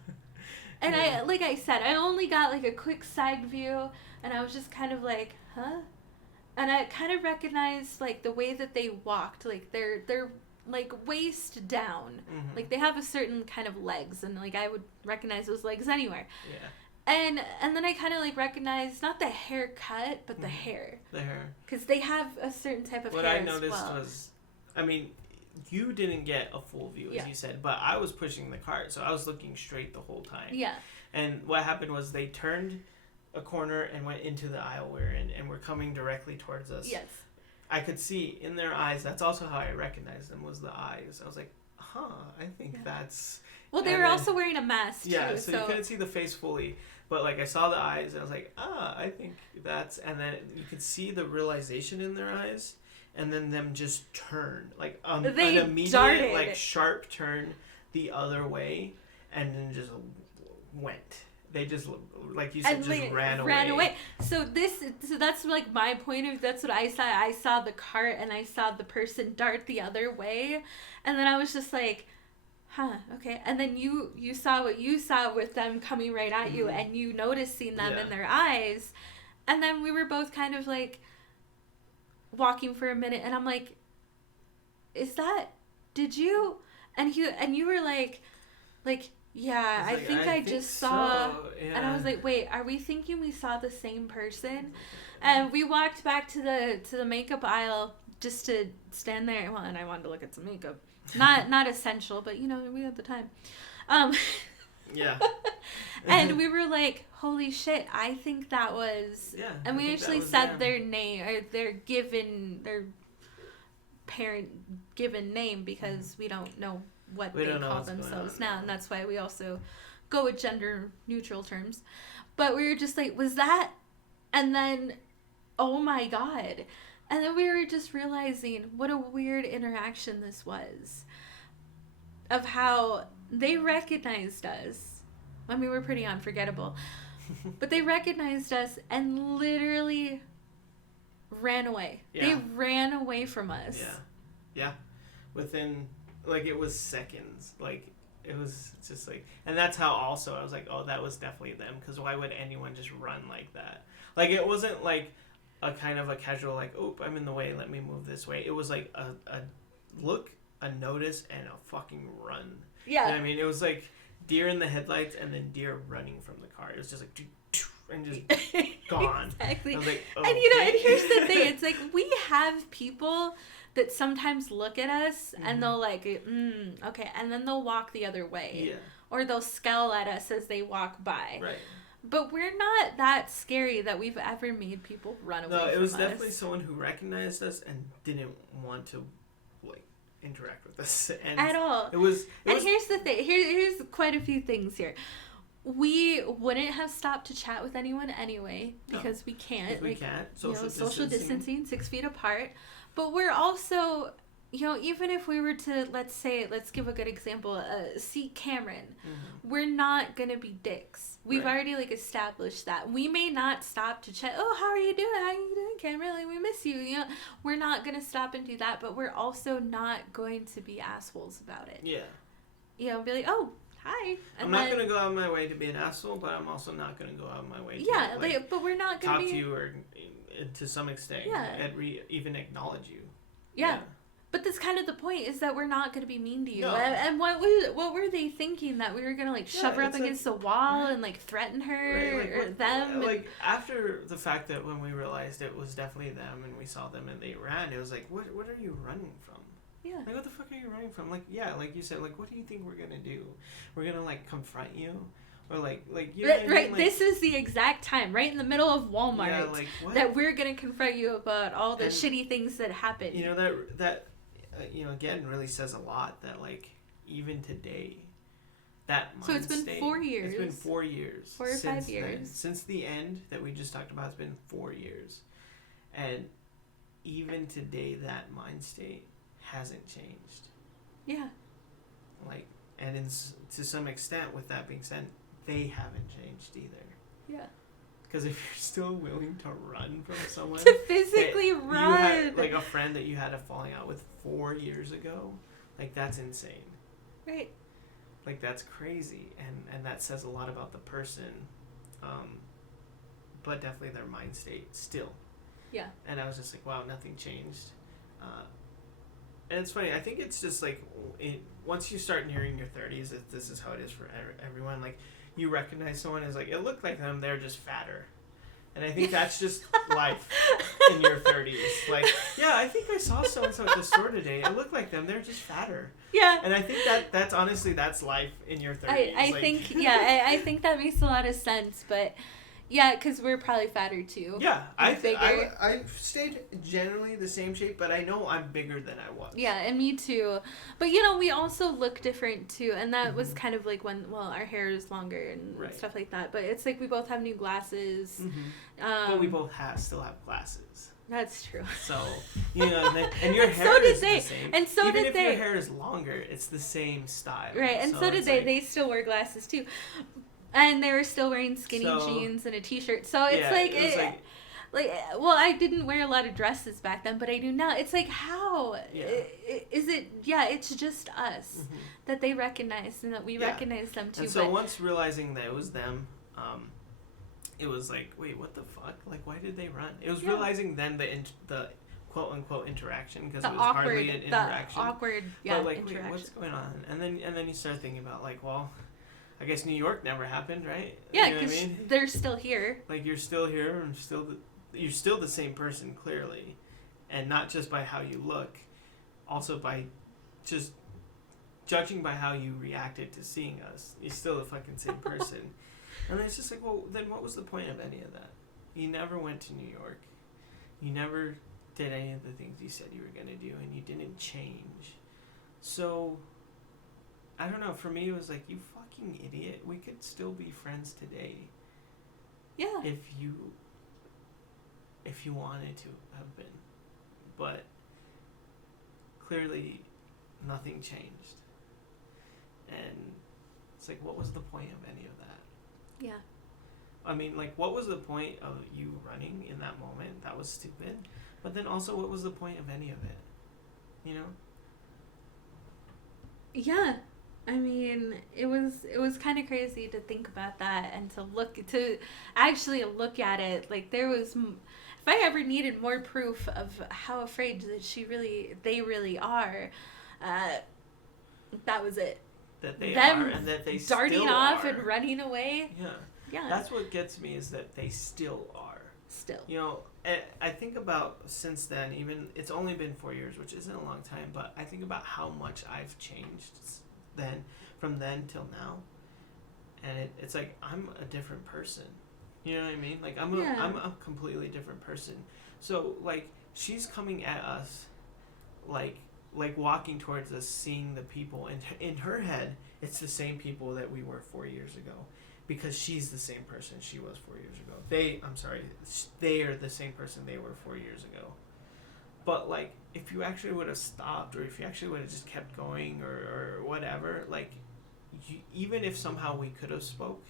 And I, like I said, I only got like a quick side view, and I was just kind of like, huh? And I kind of recognized like the way that they walked, like they're like waist down, like they have a certain kind of legs, and like I would recognize those legs anywhere. Yeah. And then I kind of like recognized not the haircut, but the hair. The hair. Because they have a certain type of what hair I noticed as well. was, I mean, you didn't get a full view, as you said, but I was pushing the cart, so I was looking straight the whole time. Yeah. And what happened was they turned a corner and went into the aisle we're in, and were coming directly towards us. Yes. I could see in their eyes, that's also how I recognized them, was the eyes. I was like, I think that's... Well, they were also wearing a mask, too. Yeah, so you couldn't see the face fully, but like I saw the eyes, and I was like, I think that's... And then you could see the realization in their eyes, and then them just turn, like an immediate, darted. like sharp turn the other way, and then just went. They just, like you said, and just ran away. So that's like my point of, that's what I saw. I saw the cart, and I saw the person dart the other way, and then I was just like, okay. And then you saw what you saw with them coming right at you, and you noticing them in their eyes, and then we were both kind of like walking for a minute, and I'm like, did you? And you were like, yeah, I think I just saw, so. Yeah. And I was like, wait, are we thinking we saw the same person? And we walked back to the makeup aisle just to stand there. Well, and I wanted to look at some makeup, not essential, but you know, we had the time. Yeah. And we were like, holy shit, I think that was... Yeah. And we actually said their name, or their parent given name, because we don't know what they call themselves now. And that's why we also go with gender neutral terms. But we were just like, was that? And then, oh my God. And then we were just realizing what a weird interaction this was. Of how they recognized us. I mean, we're pretty unforgettable. But they recognized us and literally ran away. Yeah. They ran away from us. Yeah. Yeah. Within, like, it was seconds. Like, it was just like... And that's how also I was like, oh, that was definitely them. Because why would anyone just run like that? Like, it wasn't like a kind of a casual, like, oh, I'm in the way, let me move this way. It was like a look, a notice, and a fucking run. Yeah. You know what I mean? It was like deer in the headlights and then deer running from the car. It was just like, and just gone. Exactly. I was like, okay. And you know, and here's the thing. It's like, we have people that sometimes look at us and they'll like, okay. And then they'll walk the other way. Yeah. Or they'll scowl at us as they walk by. Right. But we're not that scary that we've ever made people run away from us. No, it was definitely someone who recognized us and didn't want to, like, interact with us. And at all. It was and here's the thing. Here's quite a few things here. We wouldn't have stopped to chat with anyone anyway because we can't. We can't. Social distancing, 6 feet apart. But we're also, even if we were to, let's give a good example, see Cameron, we're not going to be dicks. We've already, established that. We may not stop to chat, oh, how are you doing? How are you doing, Cameron? We miss you. We're not going to stop and do that, but we're also not going to be assholes about it. Yeah. Be like, oh, hi. I'm not going to go out of my way to be an asshole, but I'm also not going to go out of my way to but we're not going to talk to you or to some extent even acknowledge you. Yeah. But that's kind of the point, is that we're not going to be mean to you. No. And what were they thinking? That we were going to shove her up against the wall and threaten her or them? After the fact that when we realized it was definitely them and we saw them and they ran, it was like, what are you running from? Yeah. What the fuck are you running from? Like you said, what do you think we're going to do? We're going to confront you? Or you know what I mean? This is the exact time, right in the middle of Walmart, that we're going to confront you about all the shitty things that happened. That again, really says a lot that, even today, that mind So it's been state, 4 years. It's been 4 years. 4 or 5 years. Then. Since the end that we just talked about, it's been 4 years. And even today, that mind state hasn't changed. Yeah. And to some extent, with that being said, they haven't changed either. Yeah. Because if you're still willing to run from someone... to physically run! You had, a friend that you had a falling out with 4 years ago, that's insane. Right. That's crazy. And that says a lot about the person. But definitely their mind state still. Yeah. And I was just like, wow, nothing changed. And it's funny, I think it's just once you start nearing your 30s, this is how it is for everyone. You recognize someone as it looked like them, they're just fatter. And I think that's just life in your 30s. I think I saw so-and-so at the store today. It looked like them, they're just fatter. Yeah. And I think that's honestly, that's life in your 30s. I think that makes a lot of sense, but... Yeah, because we're probably fatter too. Yeah, I've stayed generally the same shape, but I know I'm bigger than I was. Yeah, and me too. But we also look different too, and that was kind of when our hair is longer and stuff like that. But it's we both have new glasses. But we both still have glasses. That's true. So and your hair is the same. And so even did if your hair is longer, it's the same style. Right, and so did they. They still wear glasses too. And they were still wearing skinny jeans and a t-shirt. So it's I didn't wear a lot of dresses back then, but I do now. It's how? Yeah. Is it, it's just us that they recognize and that we recognize them too. And so once realizing that it was them, it was wait, what the fuck? Why did they run? It was realizing then the quote-unquote interaction, because it was hardly an interaction. The awkward, but interaction. Wait, what's going on? And then you start thinking about well, I guess New York never happened, right? Yeah, because they're still here. You're still here, and you're still the same person, clearly, and not just by how you look, also by just judging by how you reacted to seeing us. You're still the fucking same person. And it's just well, then what was the point of any of that? You never went to New York. You never did any of the things you said you were going to do, and you didn't change. So, I don't know, for me it was you fucking idiot, we could still be friends today. Yeah. If you wanted to have been. But clearly nothing changed. And it's what was the point of any of that? Yeah. I mean, what was the point of you running in that moment? That was stupid. But then also, what was the point of any of it? Yeah. I mean, it was kind of crazy to think about that and to actually look at it. There was, if I ever needed more proof of how afraid that they really are, that was it. That they Them are, and that they darting still off are. and running away. Yeah. Yeah. That's what gets me, is that they still are. Still. I think about since then, even it's only been 4 years, which isn't a long time, but I think about how much I've changed from then till now, and it's I'm a different person. You know what I mean? I'm a completely different person. So she's coming at us like walking towards us, seeing the people in her head, it's the same people that we were 4 years ago, because she's the same person she was 4 years ago. They are the same person they were 4 years ago. But like, if you actually would have stopped, or if you actually would have just kept going, or whatever, like, even if somehow we could have spoke,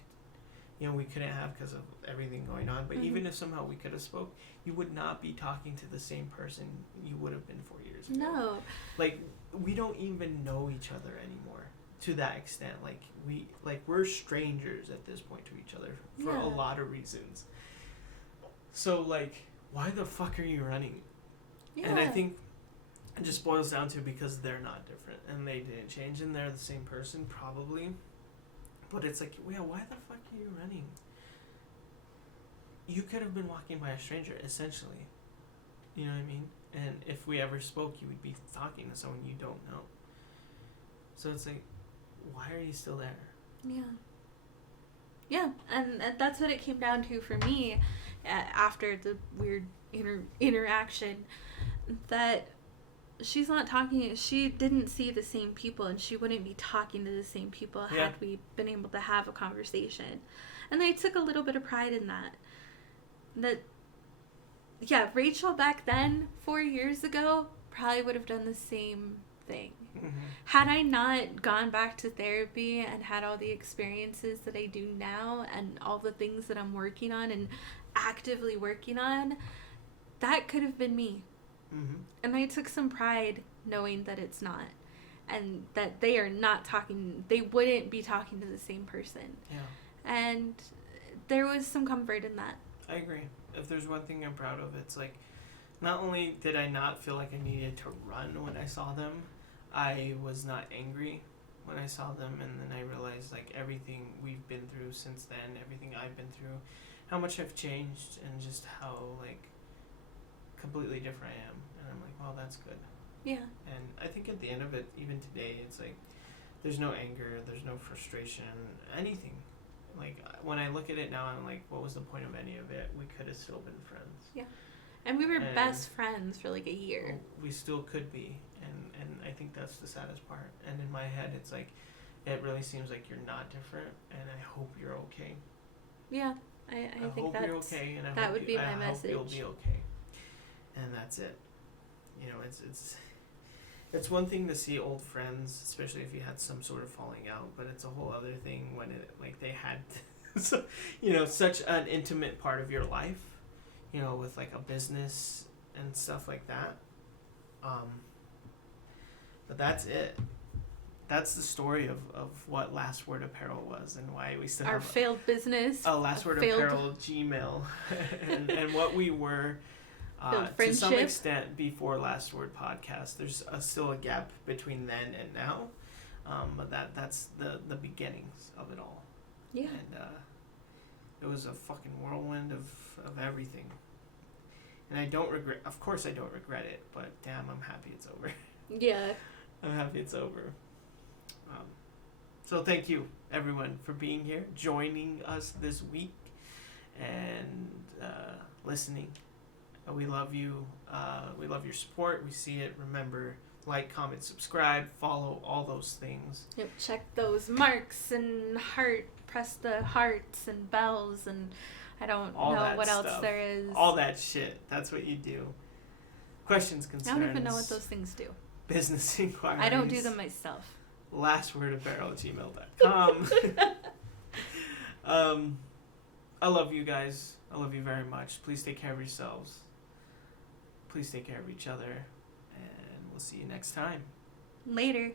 you know, we couldn't have because of everything going on, but even if somehow we could have spoke, you would not be talking to the same person you would have been 4 years ago. No. Like, we don't even know each other anymore to that extent. Like, we're strangers at this point to each other for a lot of reasons. So, like, why the fuck are you running? Yeah. And I think it just boils down to because they're not different and they didn't change and they're the same person, probably. But it's like, yeah, why the fuck are you running? You could have been walking by a stranger, essentially. You know what I mean? And if we ever spoke, you would be talking to someone you don't know. So it's like, why are you still there? Yeah. Yeah, and that's what it came down to for me after the weird interaction, that she's not talking, she didn't see the same people, and she wouldn't be talking to the same people had we been able to have a conversation. And I took a little bit of pride in that yeah, Rachel back then 4 years ago probably would have done the same thing. Had I not gone back to therapy and had all the experiences that I do now and all the things that I'm working on and actively working on, that could have been me. And I took some pride knowing that it's not, and that they are not talking, they wouldn't be talking to the same person. And there was some comfort in that. I agree. If there's one thing I'm proud of, it's like, not only did I not feel like I needed to run when I saw them, I was not angry when I saw them, and then I realized, like, everything we've been through since then, everything I've been through, how much I've changed, and just how, like, completely different I am. And I'm like, well, that's good. Yeah. And I think at the end of it, even today, it's like, there's no anger, there's no frustration, anything. Like, when I look at it now, I'm like, what was the point of any of it? We could have still been friends. Yeah. And we were best friends for like a year. Well, we still could be. And I think that's the saddest part. And in my head, it's like, it really seems like you're not different, and I hope you're okay. Yeah. I think hope you're okay, and that would be my message. I hope you'll be okay. And that's it. You know, it's one thing to see old friends, especially if you had some sort of falling out, but it's a whole other thing when it, like, they had so, you know, such an intimate part of your life, you know, with like a business and stuff like that. But that's it. That's the story of what Last Word Apparel was, and why we still our have failed business, a Last Word Apparel Gmail, and what we were to some extent before Last Word Podcast. There's still a gap between then and now, but that's the beginnings of it all. Yeah. And it was a fucking whirlwind of everything. And I don't regret. Of course, I don't regret it. But damn, I'm happy it's over. Yeah. I'm happy it's over. So thank you, everyone, for being here, joining us this week, and listening. We love you. We love your support. We see it. Remember, like, comment, subscribe, follow, all those things. Yep. Check those marks and press the hearts and bells, and I don't know what else there is. All that shit. That's what you do. Questions, concerns. I don't even know what those things do. Business inquiries. I don't do them myself. lastwordapparel@gmail.com. I love you guys. I love you very much. Please take care of yourselves. Please take care of each other. And we'll see you next time. Later.